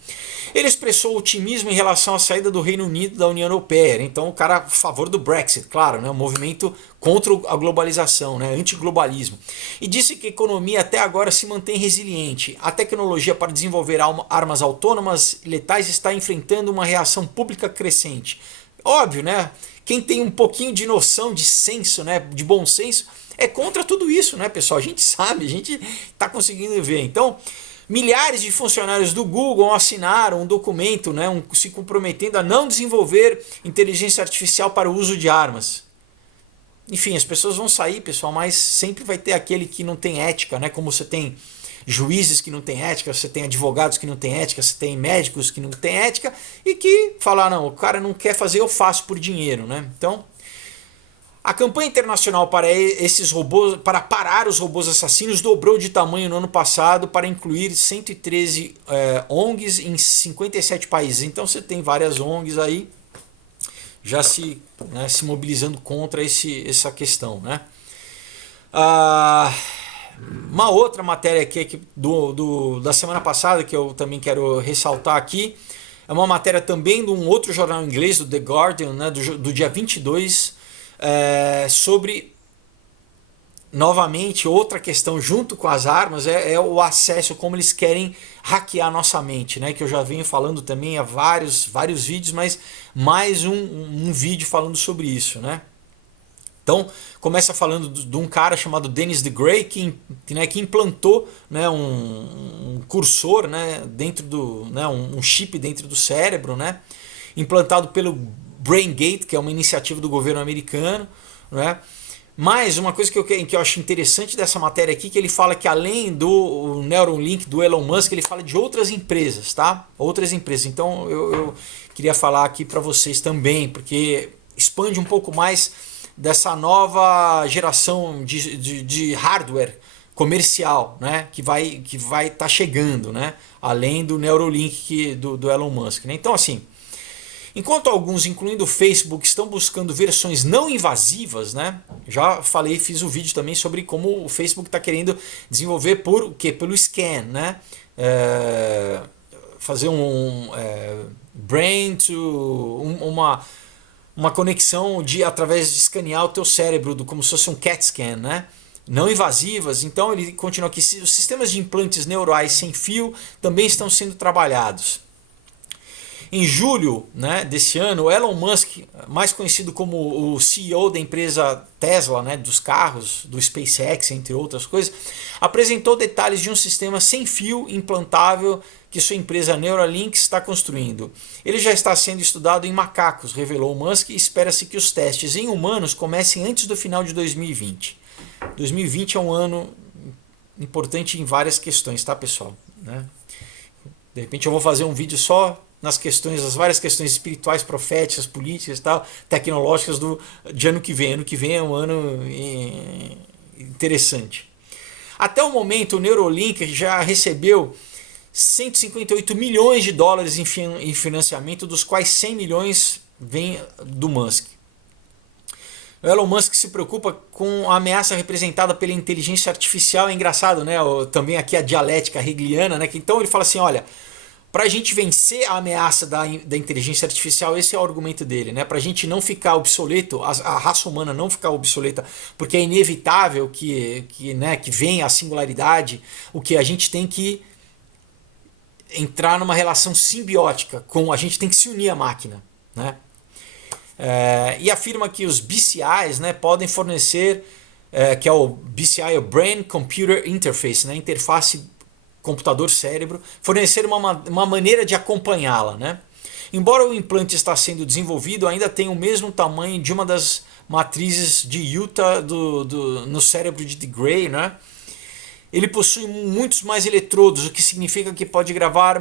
Ele expressou otimismo em relação à saída do Reino Unido da União Europeia. Então, o cara a favor do Brexit, claro, né? Um movimento contra a globalização, né? Antiglobalismo. E disse que a economia até agora se mantém resiliente. A tecnologia para desenvolver armas autônomas letais está enfrentando uma reação pública crescente. Óbvio, né? Quem tem um pouquinho de noção, de senso, né? De bom senso, é contra tudo isso, né, pessoal? A gente sabe, a gente está conseguindo ver. Então, milhares de funcionários do Google assinaram um documento, né, se comprometendo a não desenvolver inteligência artificial para o uso de armas. Enfim, as pessoas vão sair, pessoal, mas sempre vai ter aquele que não tem ética, né? Como você tem juízes que não têm ética, você tem advogados que não têm ética, você tem médicos que não têm ética e que falar, não, o cara não quer fazer, eu faço por dinheiro, né? Então, a campanha internacional para esses robôs, para parar os robôs assassinos, dobrou de tamanho no ano passado para incluir 113 ONGs em 57 países. Então você tem várias ONGs aí já se mobilizando contra essa questão, né? Uma outra matéria aqui da semana passada que eu também quero ressaltar aqui é uma matéria também de um outro jornal inglês, do The Guardian, né, do dia 22, sobre, novamente, outra questão junto com as armas, é o acesso, como eles querem hackear nossa mente, né, que eu já venho falando também há vários vídeos, mas mais um vídeo falando sobre isso, né. Então, começa falando de um cara chamado Dennis DeGray que implantou, né, um cursor, né, dentro do, né, um chip dentro do cérebro, né, implantado pelo BrainGate, que é uma iniciativa do governo americano. Né. Mas uma coisa que eu acho interessante dessa matéria aqui, que ele fala que além do Neuralink, do Elon Musk, ele fala de outras empresas, tá? Outras empresas. Então eu queria falar aqui para vocês também, porque expande um pouco mais dessa nova geração de hardware comercial, né, que vai tá chegando, né, além do Neuralink do Elon Musk. Né? Então, assim, enquanto alguns, incluindo o Facebook, estão buscando versões não invasivas, né, já falei, fiz um vídeo também sobre como o Facebook está querendo desenvolver por quê? Pelo scan, né, fazer brain to uma conexão através de escanear o teu cérebro, como se fosse um CAT scan, né? Não invasivas. Então ele continua aqui, os sistemas de implantes neurais sem fio também estão sendo trabalhados. Em julho, né, desse ano, o Elon Musk, mais conhecido como o CEO da empresa Tesla, né, dos carros, do SpaceX, entre outras coisas, apresentou detalhes de um sistema sem fio implantável que sua empresa Neuralink está construindo. Ele já está sendo estudado em macacos, revelou Musk, e espera-se que os testes em humanos comecem antes do final de 2020. 2020 é um ano importante em várias questões, tá, pessoal? Né? De repente eu vou fazer um vídeo só nas questões, as várias questões espirituais, proféticas, políticas e tal, tecnológicas de ano que vem. Ano que vem é um ano interessante. Até o momento, o Neuralink já recebeu 158 milhões de dólares em financiamento, dos quais 100 milhões vem do Musk. O Elon Musk se preocupa com a ameaça representada pela inteligência artificial. É engraçado, né? Também aqui a dialética hegeliana, né? Então ele fala assim, olha, para a gente vencer a ameaça da inteligência artificial, esse é o argumento dele, né? Para a gente não ficar obsoleto, a raça humana não ficar obsoleta, porque é inevitável que venha a singularidade, o que a gente tem que entrar numa relação simbiótica, a gente tem que se unir à máquina, né? E afirma que os BCIs, né, podem fornecer, que é o BCI, o Brain Computer Interface, né, interface computador-cérebro, fornecer uma maneira de acompanhá-la. Né? Embora o implante está sendo desenvolvido, ainda tem o mesmo tamanho de uma das matrizes de Utah no cérebro de DeGray, né? Ele possui muitos mais eletrodos, o que significa que pode gravar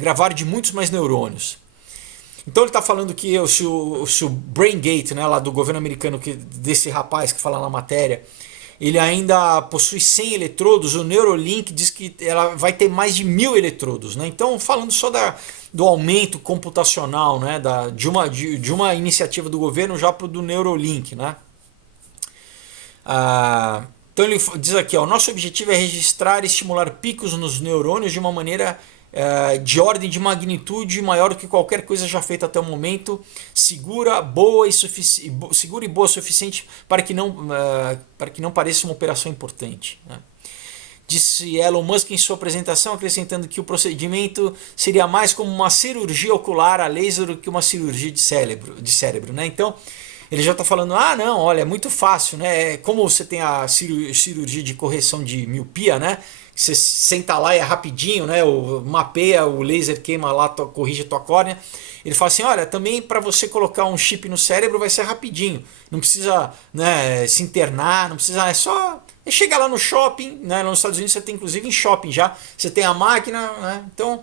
gravar de muitos mais neurônios. Então ele está falando que se o BrainGate, né, lá do governo americano, desse rapaz que fala na matéria, ele ainda possui 100 eletrodos, o Neuralink diz que ela vai ter mais de 1000 eletrodos. Né? Então, falando só do aumento computacional, né, de uma iniciativa do governo já para o do Neuralink. Né? Então ele diz aqui, ó, nosso objetivo é registrar e estimular picos nos neurônios de uma maneira de ordem de magnitude maior do que qualquer coisa já feita até o momento, segura e boa o suficiente para que não pareça uma operação importante. Né? Disse Elon Musk em sua apresentação, acrescentando que o procedimento seria mais como uma cirurgia ocular a laser do que uma cirurgia de cérebro. Né? Então ele já está falando, não, olha, é muito fácil, né? Como você tem a cirurgia de correção de miopia, né? Você senta lá e é rapidinho, né? Mapeia, o laser queima lá, corrige a tua córnea. Ele fala assim, olha, também para você colocar um chip no cérebro vai ser rapidinho. Não precisa, né, se internar, não precisa, é só chegar lá no shopping, né? Nos Estados Unidos você tem inclusive em shopping já, você tem a máquina, né? Então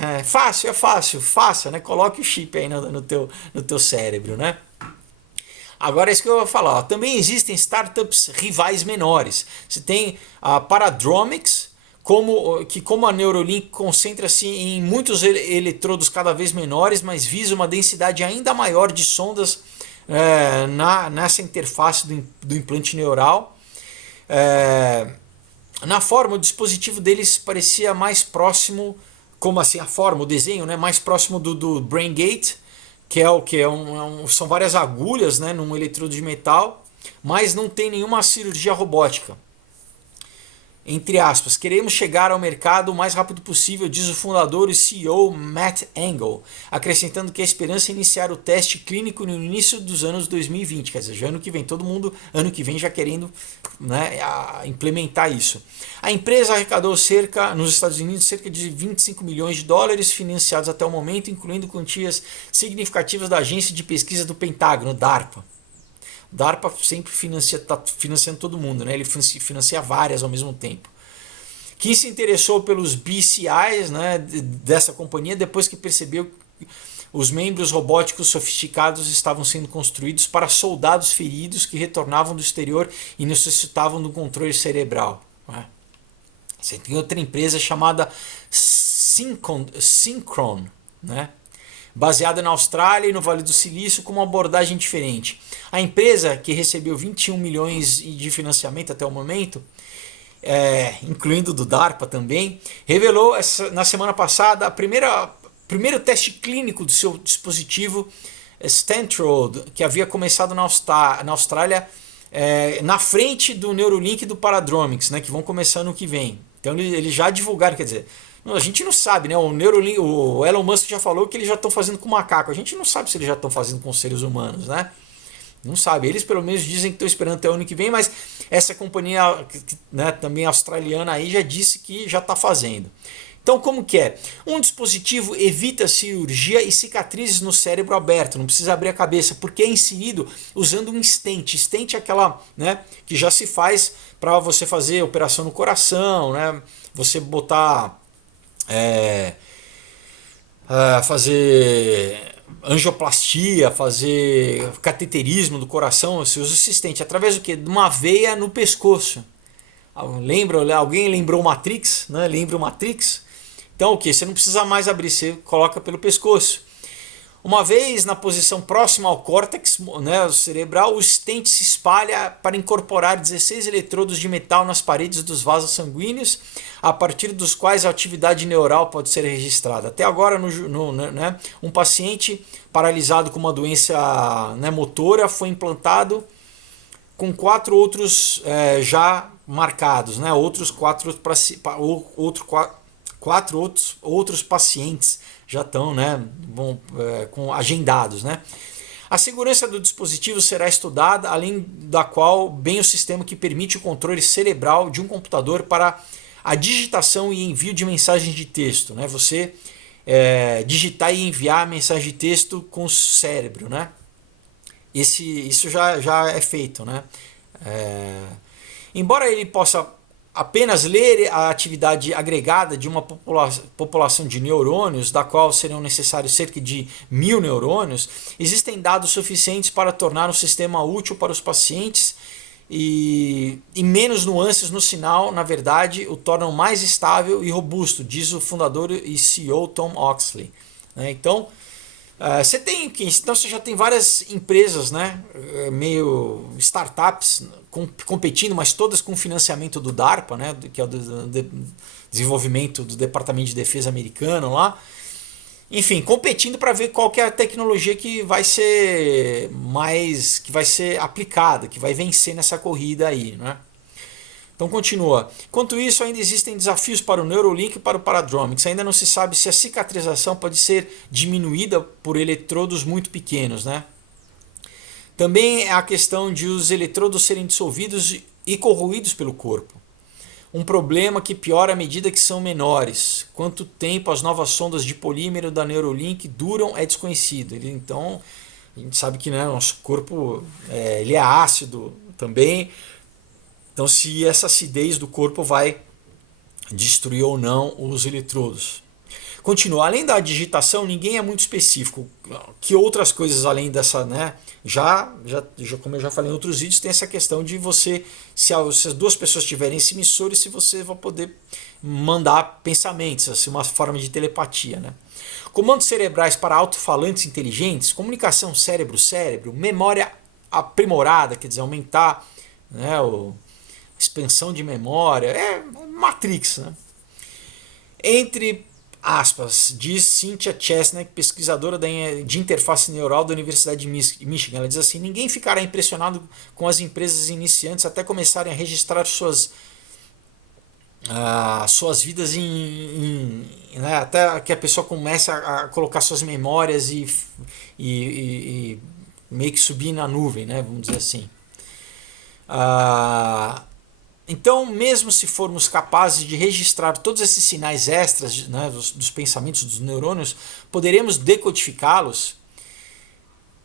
é fácil, faça, né? Coloque o chip aí no teu cérebro, né? Agora é isso que eu vou falar. Também existem startups rivais menores. Você tem a Paradromics, como a Neuralink concentra-se em muitos eletrodos cada vez menores, mas visa uma densidade ainda maior de sondas nessa interface do implante neural. Na forma, o dispositivo deles parecia mais próximo, como assim a forma, o desenho, né, mais próximo do BrainGate, que são várias agulhas, né, num eletrodo de metal, mas não tem nenhuma cirurgia robótica. Entre aspas, queremos chegar ao mercado o mais rápido possível, diz o fundador e CEO Matt Engel, acrescentando que a esperança é iniciar o teste clínico no início dos anos 2020, quer dizer, já ano que vem, todo mundo ano que vem já querendo, né, implementar isso. A empresa arrecadou nos Estados Unidos cerca de 25 milhões de dólares financiados até o momento, incluindo quantias significativas da agência de pesquisa do Pentágono, DARPA. O DARPA sempre está financiando todo mundo, né? Ele financia várias ao mesmo tempo. Quem se interessou pelos BCIs, né, dessa companhia depois que percebeu que os membros robóticos sofisticados estavam sendo construídos para soldados feridos que retornavam do exterior e necessitavam do controle cerebral. Né? Você tem outra empresa chamada Synchron, né? Baseada na Austrália e no Vale do Silício, com uma abordagem diferente. A empresa, que recebeu 21 milhões de financiamento até o momento, incluindo do DARPA também, revelou na semana passada primeiro teste clínico do seu dispositivo Stentrode, que havia começado na Austrália, na frente do Neuralink e do Paradromics, né, que vão começar no que vem. Então eles já divulgaram, quer dizer, a gente não sabe, né? O Neuralink, o Elon Musk já falou que eles já estão fazendo com macaco. A gente não sabe se eles já estão fazendo com seres humanos, né? Não sabe. Eles pelo menos dizem que estão esperando até o ano que vem, mas essa companhia, né, também australiana aí já disse que já está fazendo. Então como que é? Um dispositivo evita cirurgia e cicatrizes no cérebro aberto, não precisa abrir a cabeça, porque é inserido usando um stent. Stent é aquela, né, que já se faz para você fazer operação no coração, né? Você botar fazer angioplastia, fazer cateterismo do coração, você usa esse stent através do quê? De uma veia no pescoço. Alguém lembrou Matrix, né? Lembra o Matrix? Então o que? Você não precisa mais abrir, você coloca pelo pescoço. Uma vez na posição próxima ao córtex, né, cerebral, o stent se espalha para incorporar 16 eletrodos de metal nas paredes dos vasos sanguíneos, a partir dos quais a atividade neural pode ser registrada. Até agora, né, um paciente paralisado com uma doença, né, motora foi implantado com 4 outros já marcados, né, quatro outros pacientes já estão, né, agendados. Né? A segurança do dispositivo será estudada, além da qual bem o sistema que permite o controle cerebral de um computador para a digitação e envio de mensagens de texto. Né? Você digitar e enviar mensagem de texto com o cérebro. Né? Isso já é feito. Né? Embora ele possa apenas ler a atividade agregada de uma população de neurônios, da qual serão necessários cerca de 1000 neurônios, existem dados suficientes para tornar o sistema útil para os pacientes e menos nuances no sinal, na verdade, o tornam mais estável e robusto, diz o fundador e CEO Tom Oxley. Então, você já tem várias empresas, né, meio startups competindo, mas todas com financiamento do DARPA, né, que é o desenvolvimento do Departamento de Defesa americano lá. Enfim, competindo para ver qual que é a tecnologia que vai ser aplicada, que vai vencer nessa corrida aí, né? Então continua. Enquanto isso, ainda existem desafios para o Neuralink e para o Paradromics. Ainda não se sabe se a cicatrização pode ser diminuída por eletrodos muito pequenos. Né? Também é a questão de os eletrodos serem dissolvidos e corroídos pelo corpo. Um problema que piora à medida que são menores. Quanto tempo as novas sondas de polímero da Neuralink duram é desconhecido. Então, a gente sabe que, né, nosso corpo ele é ácido também. Então, se essa acidez do corpo vai destruir ou não os eletrodos. Continua. Além da digitação, ninguém é muito específico. Que outras coisas além dessa, né? Como eu já falei em outros vídeos, tem essa questão de você, se as duas pessoas tiverem esse emissor, se você vai poder mandar pensamentos, assim, uma forma de telepatia, né? Comandos cerebrais para alto-falantes inteligentes, comunicação cérebro-cérebro, memória aprimorada, quer dizer, aumentar, né, expansão de memória, Matrix, né? Entre aspas, diz Cynthia Chesney, pesquisadora de interface neural da Universidade de Michigan. Ela diz assim: ninguém ficará impressionado com as empresas iniciantes até começarem a registrar suas suas vidas né, até que a pessoa comece a colocar suas memórias e meio que subir na nuvem, né, vamos dizer assim. Ah, então, mesmo se formos capazes de registrar todos esses sinais extras, né, dos pensamentos dos neurônios, poderemos decodificá-los.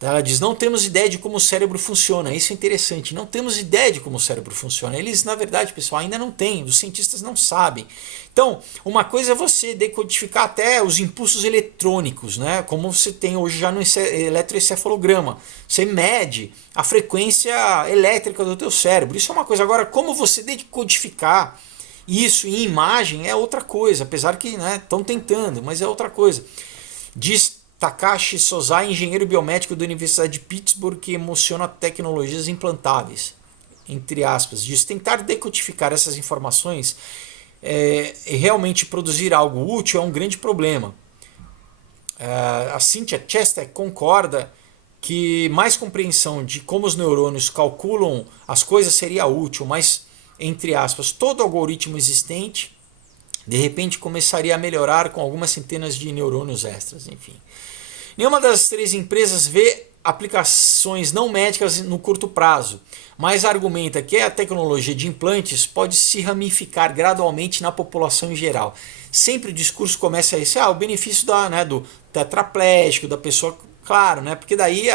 Ela diz, não temos ideia de como o cérebro funciona. Isso é interessante. Não temos ideia de como o cérebro funciona. Eles, na verdade, pessoal, ainda não têm. Os cientistas não sabem. Então, uma coisa é você decodificar até os impulsos eletrônicos, né? Como você tem hoje já no eletroencefalograma. Você mede a frequência elétrica do teu cérebro. Isso é uma coisa. Agora, como você decodificar isso em imagem é outra coisa. Apesar que estão tentando, mas é outra coisa. Diz Takashi Sozai, engenheiro biomédico da Universidade de Pittsburgh, que emociona tecnologias implantáveis. Entre aspas, diz tentar decodificar essas informações e realmente produzir algo útil é um grande problema. A Cynthia Chestek concorda que mais compreensão de como os neurônios calculam as coisas seria útil, mas, entre aspas, todo algoritmo existente de repente começaria a melhorar com algumas centenas de neurônios extras, enfim. Nenhuma das três empresas vê aplicações não médicas no curto prazo, mas argumenta que a tecnologia de implantes pode se ramificar gradualmente na população em geral. Sempre o discurso começa a isso, o benefício do tetraplégico, da pessoa, claro, né? Porque daí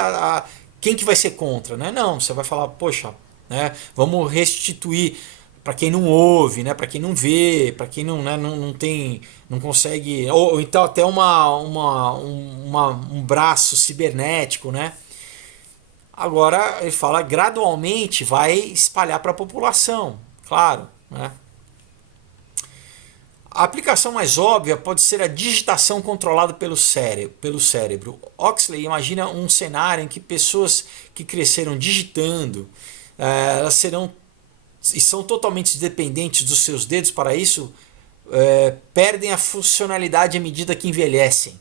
quem que vai ser contra? Né? Não, você vai falar, poxa, né? Vamos restituir para quem não ouve, né? Para quem não vê, para quem não tem, não consegue, ou então até um braço cibernético, né? Agora ele fala gradualmente vai espalhar para a população, claro, né? A aplicação mais óbvia pode ser a digitação controlada pelo cérebro. Oxley imagina um cenário em que pessoas que cresceram digitando, elas serão e são totalmente dependentes dos seus dedos para isso, perdem a funcionalidade à medida que envelhecem.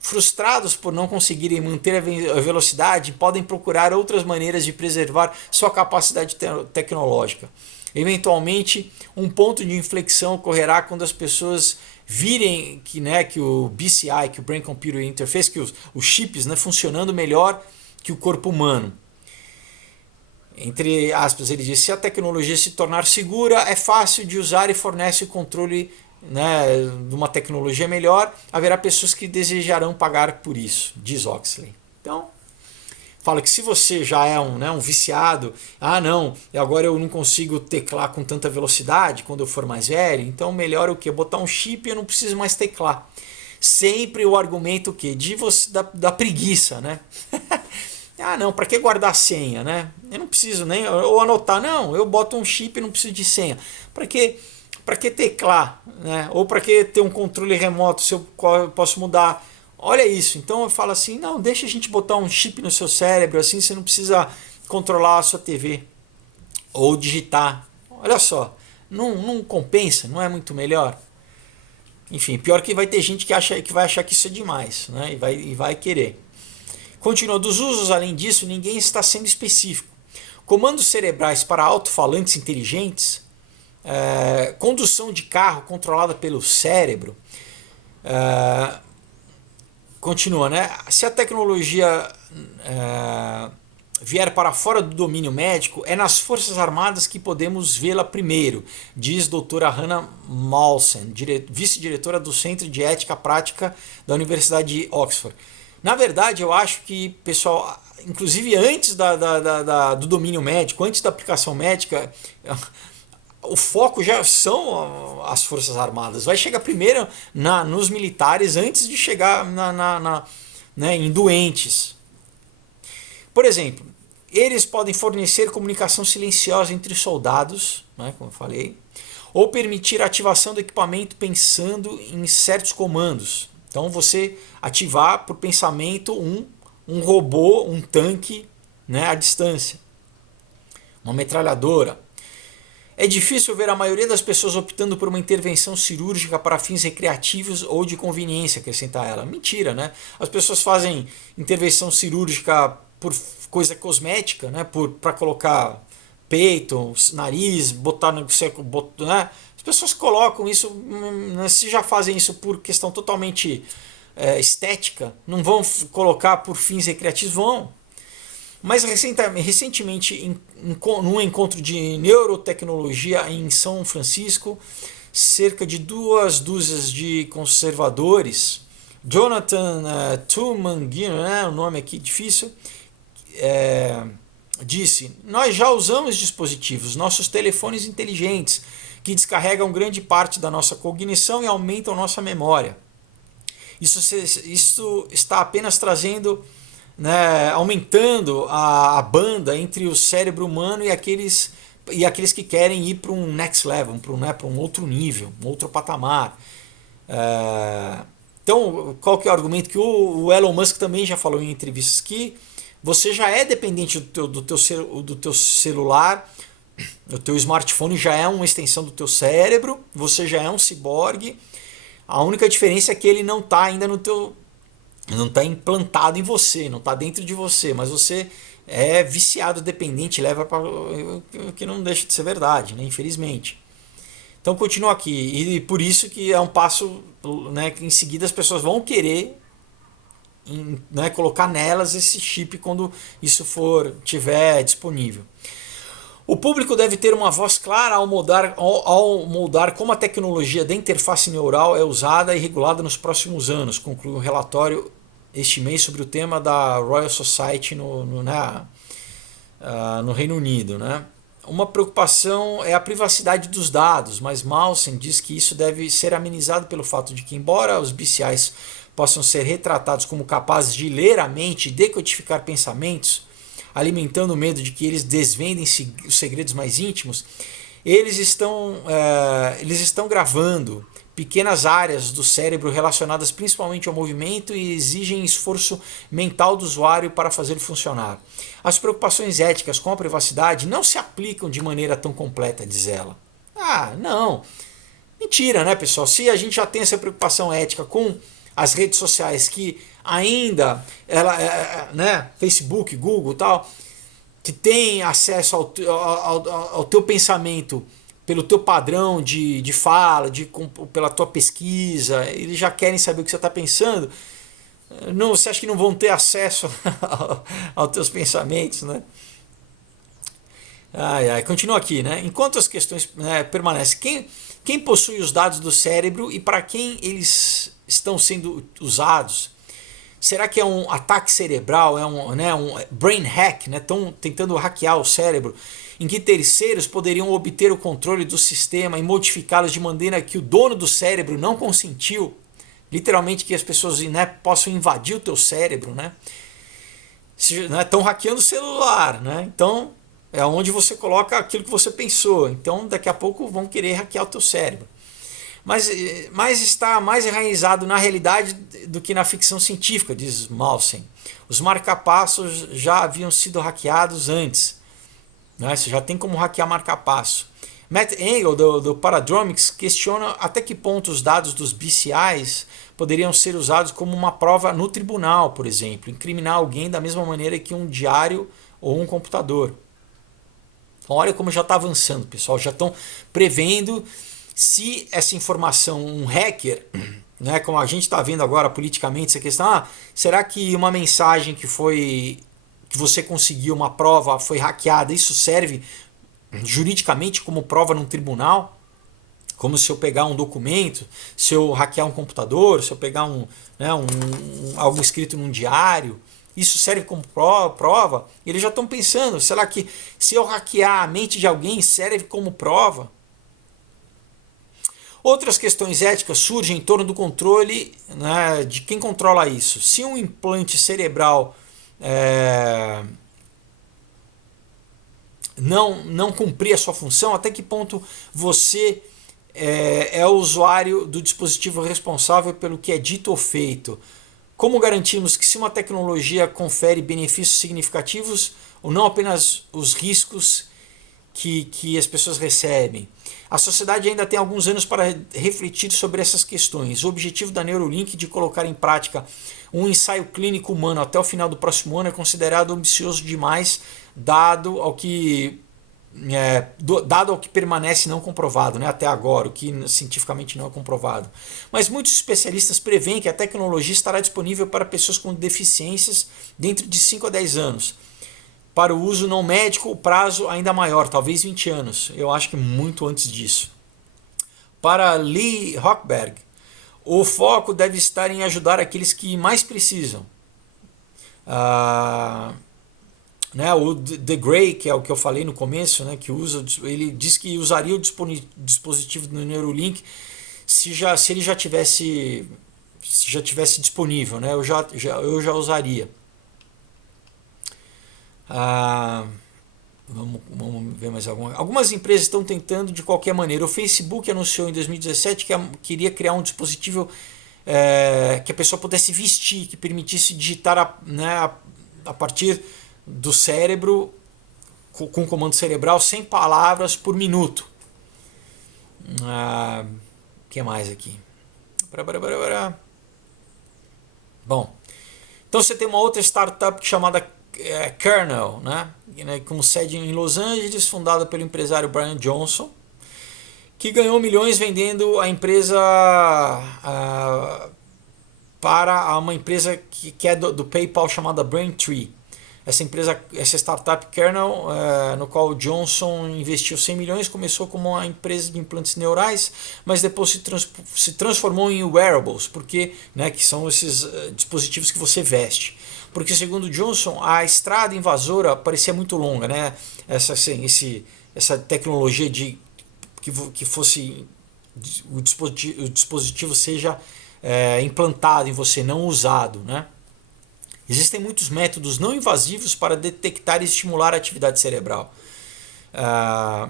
Frustrados por não conseguirem manter a velocidade, podem procurar outras maneiras de preservar sua capacidade tecnológica. Eventualmente, um ponto de inflexão ocorrerá quando as pessoas virem que o BCI, que o Brain Computer Interface, que os chips funcionando melhor que o corpo humano. Entre aspas, ele diz, se a tecnologia se tornar segura, é fácil de usar e fornece o controle de uma tecnologia melhor, haverá pessoas que desejarão pagar por isso, diz Oxley. Então, fala que se você já é um viciado, não, agora eu não consigo teclar com tanta velocidade quando eu for mais velho, então melhor o que? Botar um chip e eu não preciso mais teclar. Sempre o argumento o quê? Da preguiça, né? Não, para que guardar senha, né? Eu não preciso nem ou anotar, não, eu boto um chip e não preciso de senha. Para que teclar, né? Ou para que ter um controle remoto se eu posso mudar? Olha isso. Então eu falo assim, não, deixa a gente botar um chip no seu cérebro, assim você não precisa controlar a sua TV ou digitar. Olha só, não compensa, não é muito melhor? Enfim, pior que vai ter gente que vai achar que isso é demais, né? E vai querer. Continua, dos usos além disso, ninguém está sendo específico. Comandos cerebrais para alto-falantes inteligentes, condução de carro controlada pelo cérebro. Continua, né? Se a tecnologia vier para fora do domínio médico, é nas Forças Armadas que podemos vê-la primeiro, diz doutora Hannah Mawson, vice-diretora do Centro de Ética Prática da Universidade de Oxford. Na verdade, eu acho que, pessoal, inclusive antes do domínio médico, antes da aplicação médica, o foco já são as Forças Armadas. Vai chegar primeiro nos militares antes de chegar em doentes. Por exemplo, eles podem fornecer comunicação silenciosa entre soldados, né, como eu falei, ou permitir a ativação do equipamento pensando em certos comandos. Então você ativar por pensamento um robô, um tanque, à distância. Uma metralhadora. É difícil ver a maioria das pessoas optando por uma intervenção cirúrgica para fins recreativos ou de conveniência, acrescenta ela. Mentira, né? As pessoas fazem intervenção cirúrgica por coisa cosmética, né? Para colocar peito, nariz, botar no seco, né? As pessoas colocam isso, se já fazem isso por questão totalmente estética, não vão colocar por fins recreativos, vão. Mas recentemente, num encontro de neurotecnologia em São Francisco, cerca de 2 dúzias de conservadores, Jonathan Tumanguino, o nome aqui difícil, disse: nós já usamos dispositivos, nossos telefones inteligentes, que descarregam grande parte da nossa cognição e aumentam nossa memória. Isso está apenas trazendo, aumentando a banda entre o cérebro humano e aqueles que querem ir para um next level, para um outro nível, um outro patamar. Então, qual que é o argumento que o Elon Musk também já falou em entrevistas, que você já é dependente do teu celular, o teu smartphone já é uma extensão do teu cérebro, você já é um ciborgue. A única diferença é que ele não está ainda não está implantado em você, não está dentro de você, mas você é viciado, dependente, leva para o que não deixa de ser verdade, né? Infelizmente. Então continua aqui, e por isso que é um passo, que em seguida as pessoas vão querer colocar nelas esse chip quando isso tiver disponível. O público deve ter uma voz clara ao moldar como a tecnologia da interface neural é usada e regulada nos próximos anos, conclui um relatório este mês sobre o tema da Royal Society no Reino Unido. Uma preocupação é a privacidade dos dados, mas Mawson diz que isso deve ser amenizado pelo fato de que, embora os BCIs possam ser retratados como capazes de ler a mente e decodificar pensamentos, alimentando o medo de que eles desvendem os segredos mais íntimos, eles estão gravando pequenas áreas do cérebro relacionadas principalmente ao movimento e exigem esforço mental do usuário para fazê-lo funcionar. As preocupações éticas com a privacidade não se aplicam de maneira tão completa, diz ela. Não. Mentira, né, pessoal? Se a gente já tem essa preocupação ética com as redes sociais que ainda, Facebook, Google e tal, que tem acesso ao teu pensamento pelo teu padrão de fala, pela tua pesquisa, eles já querem saber o que você está pensando. Não, você acha que não vão ter acesso aos teus pensamentos, né? Continua aqui, né? Enquanto as questões permanecem, quem possui os dados do cérebro e para quem eles estão sendo usados? Será que é um ataque cerebral, um brain hack, estão tentando hackear o cérebro, em que terceiros poderiam obter o controle do sistema e modificá-los de maneira que o dono do cérebro não consentiu? Literalmente que as pessoas possam invadir o teu cérebro, estão hackeando o celular, então é onde você coloca aquilo que você pensou, então daqui a pouco vão querer hackear o teu cérebro. Mas está mais enraizado na realidade do que na ficção científica, diz Mawson. Os marcapassos já haviam sido hackeados antes. Você já tem como hackear marcapasso. Matt Engel, do Paradromics, questiona até que ponto os dados dos BCIs poderiam ser usados como uma prova no tribunal, por exemplo, incriminar alguém da mesma maneira que um diário ou um computador. Olha como já está avançando, pessoal. Já estão prevendo se essa informação, um hacker, como a gente está vendo agora politicamente, essa questão, será que uma mensagem que você conseguiu, uma prova, foi hackeada, isso serve juridicamente como prova num tribunal? Como se eu pegar um documento, se eu hackear um computador, se eu pegar algo escrito num diário, isso serve como prova? Eles já estão pensando, será que se eu hackear a mente de alguém serve como prova? Outras questões éticas surgem em torno do controle, de quem controla isso. Se um implante cerebral não cumprir a sua função, até que ponto você é o usuário do dispositivo responsável pelo que é dito ou feito? Como garantimos que se uma tecnologia confere benefícios significativos ou não apenas os riscos que as pessoas recebem? A sociedade ainda tem alguns anos para refletir sobre essas questões. O objetivo da Neuralink de colocar em prática um ensaio clínico humano até o final do próximo ano é considerado ambicioso demais, dado ao que dado ao que permanece não comprovado, né, até agora, o que cientificamente não é comprovado. Mas muitos especialistas preveem que a tecnologia estará disponível para pessoas com deficiências dentro de 5 a 10 anos. Para o uso não médico, o prazo ainda maior, talvez 20 anos. Eu acho que muito antes disso. Para Lee Hochberg, o foco deve estar em ajudar aqueles que mais precisam. Né, o The Gray, que é o que eu falei no começo, né, que ele diz que usaria o dispositivo do Neuralink se ele já tivesse disponível, né, eu já usaria. Vamos ver mais algumas empresas estão tentando de qualquer maneira. O Facebook anunciou em 2017 que queria criar um dispositivo que a pessoa pudesse vestir, que permitisse digitar a partir do cérebro com comando cerebral 100 palavras por minuto. O que mais aqui? Bom, então você tem uma outra startup chamada Kernel, né, com sede em Los Angeles, fundada pelo empresário Brian Johnson, que ganhou milhões vendendo a empresa para uma empresa que é do PayPal chamada Braintree. Essa startup Kernel, no qual o Johnson investiu 100 milhões, começou como uma empresa de implantes neurais, mas depois se transformou em wearables, porque, né, que são esses dispositivos que você veste. Porque, segundo Johnson, a estrada invasora parecia muito longa, né? Essa tecnologia de que fosse o dispositivo seja implantado em você, não usado, né? Existem muitos métodos não invasivos para detectar e estimular a atividade cerebral.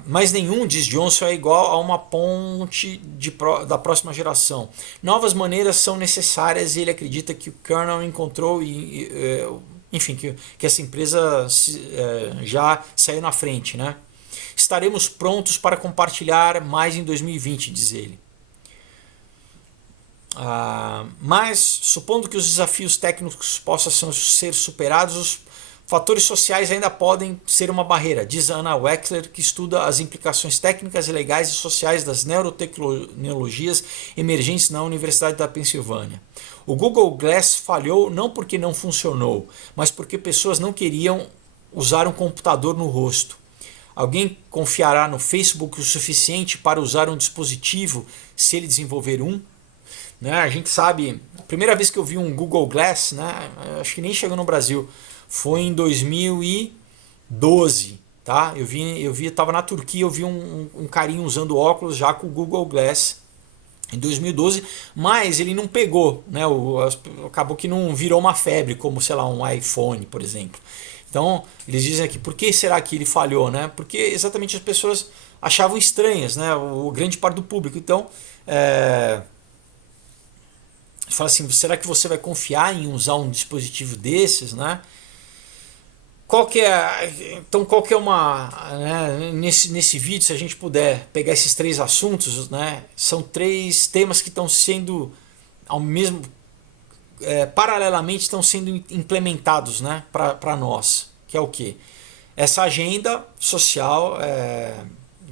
Mas nenhum, diz Johnson, é igual a uma ponte da próxima geração. Novas maneiras são necessárias e ele acredita que o Kernel encontrou enfim, que essa empresa já saiu na frente, né? Estaremos prontos para compartilhar mais em 2020, diz ele. Mas, supondo que os desafios técnicos possam ser superados, os fatores sociais ainda podem ser uma barreira, diz Anna Wexler, que estuda as implicações técnicas, legais e sociais das neurotecnologias emergentes na Universidade da Pensilvânia. O Google Glass falhou não porque não funcionou, mas porque pessoas não queriam usar um computador no rosto. Alguém confiará no Facebook o suficiente para usar um dispositivo se ele desenvolver um? Né? A gente sabe, a primeira vez que eu vi um Google Glass, né, acho que nem chegou no Brasil, foi em 2012, tá? Eu estava na Turquia, eu vi um carinha usando óculos já com o Google Glass em 2012, mas ele não pegou, né? Acabou que não virou uma febre, como, sei lá, um iPhone, por exemplo. Então, eles dizem aqui, por que será que ele falhou, né? Porque exatamente as pessoas achavam estranhas, né? O grande parte do público. Então, fala assim, será que você vai confiar em usar um dispositivo desses, né? Qual que é uma, né, nesse vídeo, se a gente puder pegar esses três assuntos, né, são três temas que estão sendo paralelamente estão sendo implementados, né, para nós, que é o que? Essa agenda social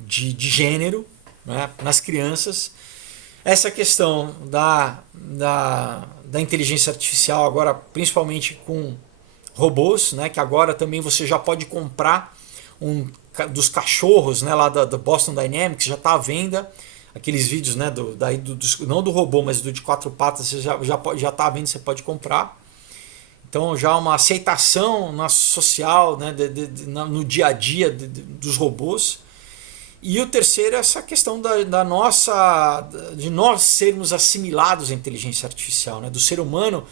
de gênero, né, nas crianças, essa questão da inteligência artificial agora, principalmente com robôs, né, que agora também você já pode comprar dos cachorros, né, lá da Boston Dynamics, já está à venda. Aqueles vídeos, né, não do robô, mas do de quatro patas, você já está à venda, você pode comprar. Então já uma aceitação social, né, no dia a dia dos robôs. E o terceiro é essa questão de nós sermos assimilados à inteligência artificial, né, do ser humano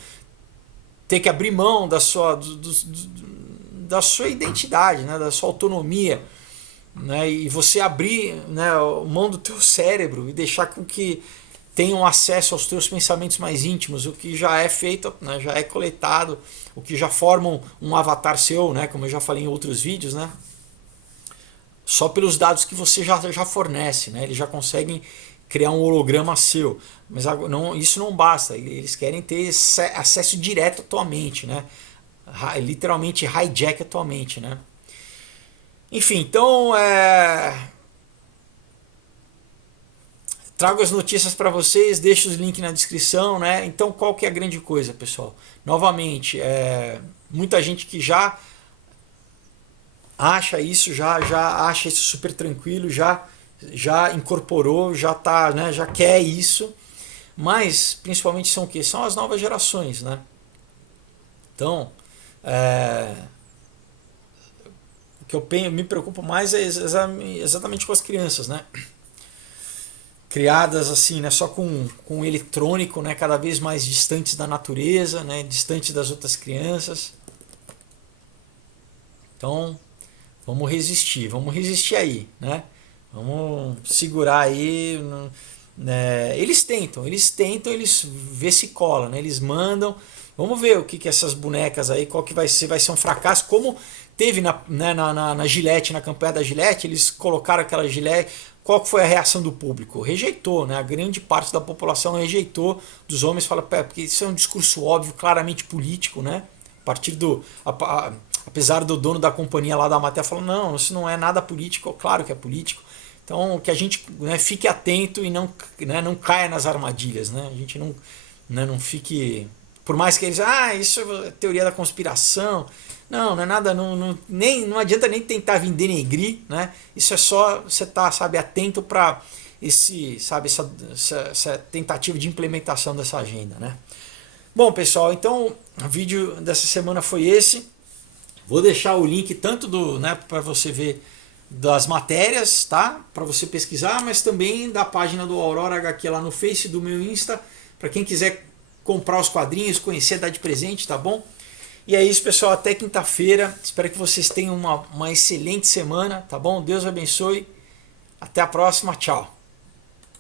ter que abrir mão da sua identidade, né, da sua autonomia, né, e você abrir, né, mão do teu cérebro e deixar com que tenham acesso aos teus pensamentos mais íntimos, o que já é feito, né, já é coletado, o que já formam um avatar seu, né, como eu já falei em outros vídeos, né, só pelos dados que você já fornece, né, eles já conseguem criar um holograma seu, mas isso não basta, eles querem ter acesso direto à tua mente, né? Literalmente hijack a tua mente, né? Enfim, então trago as notícias para vocês, deixo os links na descrição, né? Então qual que é a grande coisa, pessoal? Novamente, muita gente que já acha isso, já acha isso super tranquilo, já incorporou, já tá, né, já quer isso, mas principalmente são o quê? São as novas gerações, né? Então, o que me preocupa mais é exatamente com as crianças, né? Criadas assim, né, só com eletrônico, né, cada vez mais distantes da natureza, né, distantes das outras crianças. Então, vamos resistir aí, né? Vamos segurar aí. Né? Eles vê se cola, né? Eles mandam. Vamos ver o que essas bonecas aí, qual que vai ser um fracasso, como teve na Gillette, na campanha da Gillette, eles colocaram aquela Gillette. Qual foi a reação do público? Rejeitou, né? A grande parte da população rejeitou, dos homens fala, porque isso é um discurso óbvio, claramente político, né? A partir do. Apesar do dono da companhia lá da Mattel falar, não, isso não é nada político, claro que é político. Então que a gente, né, fique atento e não caia nas armadilhas, né? A gente não fique. Por mais que eles. Isso é teoria da conspiração. Não é nada. Não adianta nem tentar vir denegrir, né? Isso é só você estar, sabe, atento para essa tentativa de implementação dessa agenda, né? Bom, pessoal, então o vídeo dessa semana foi esse. Vou deixar o link tanto né, para você ver das matérias, tá? Para você pesquisar, mas também da página do Aurora HQ lá no Face, do meu Insta, para quem quiser comprar os quadrinhos, conhecer, dar de presente, tá bom? E é isso, pessoal, até quinta-feira. Espero que vocês tenham uma excelente semana, tá bom? Deus abençoe. Até a próxima, tchau.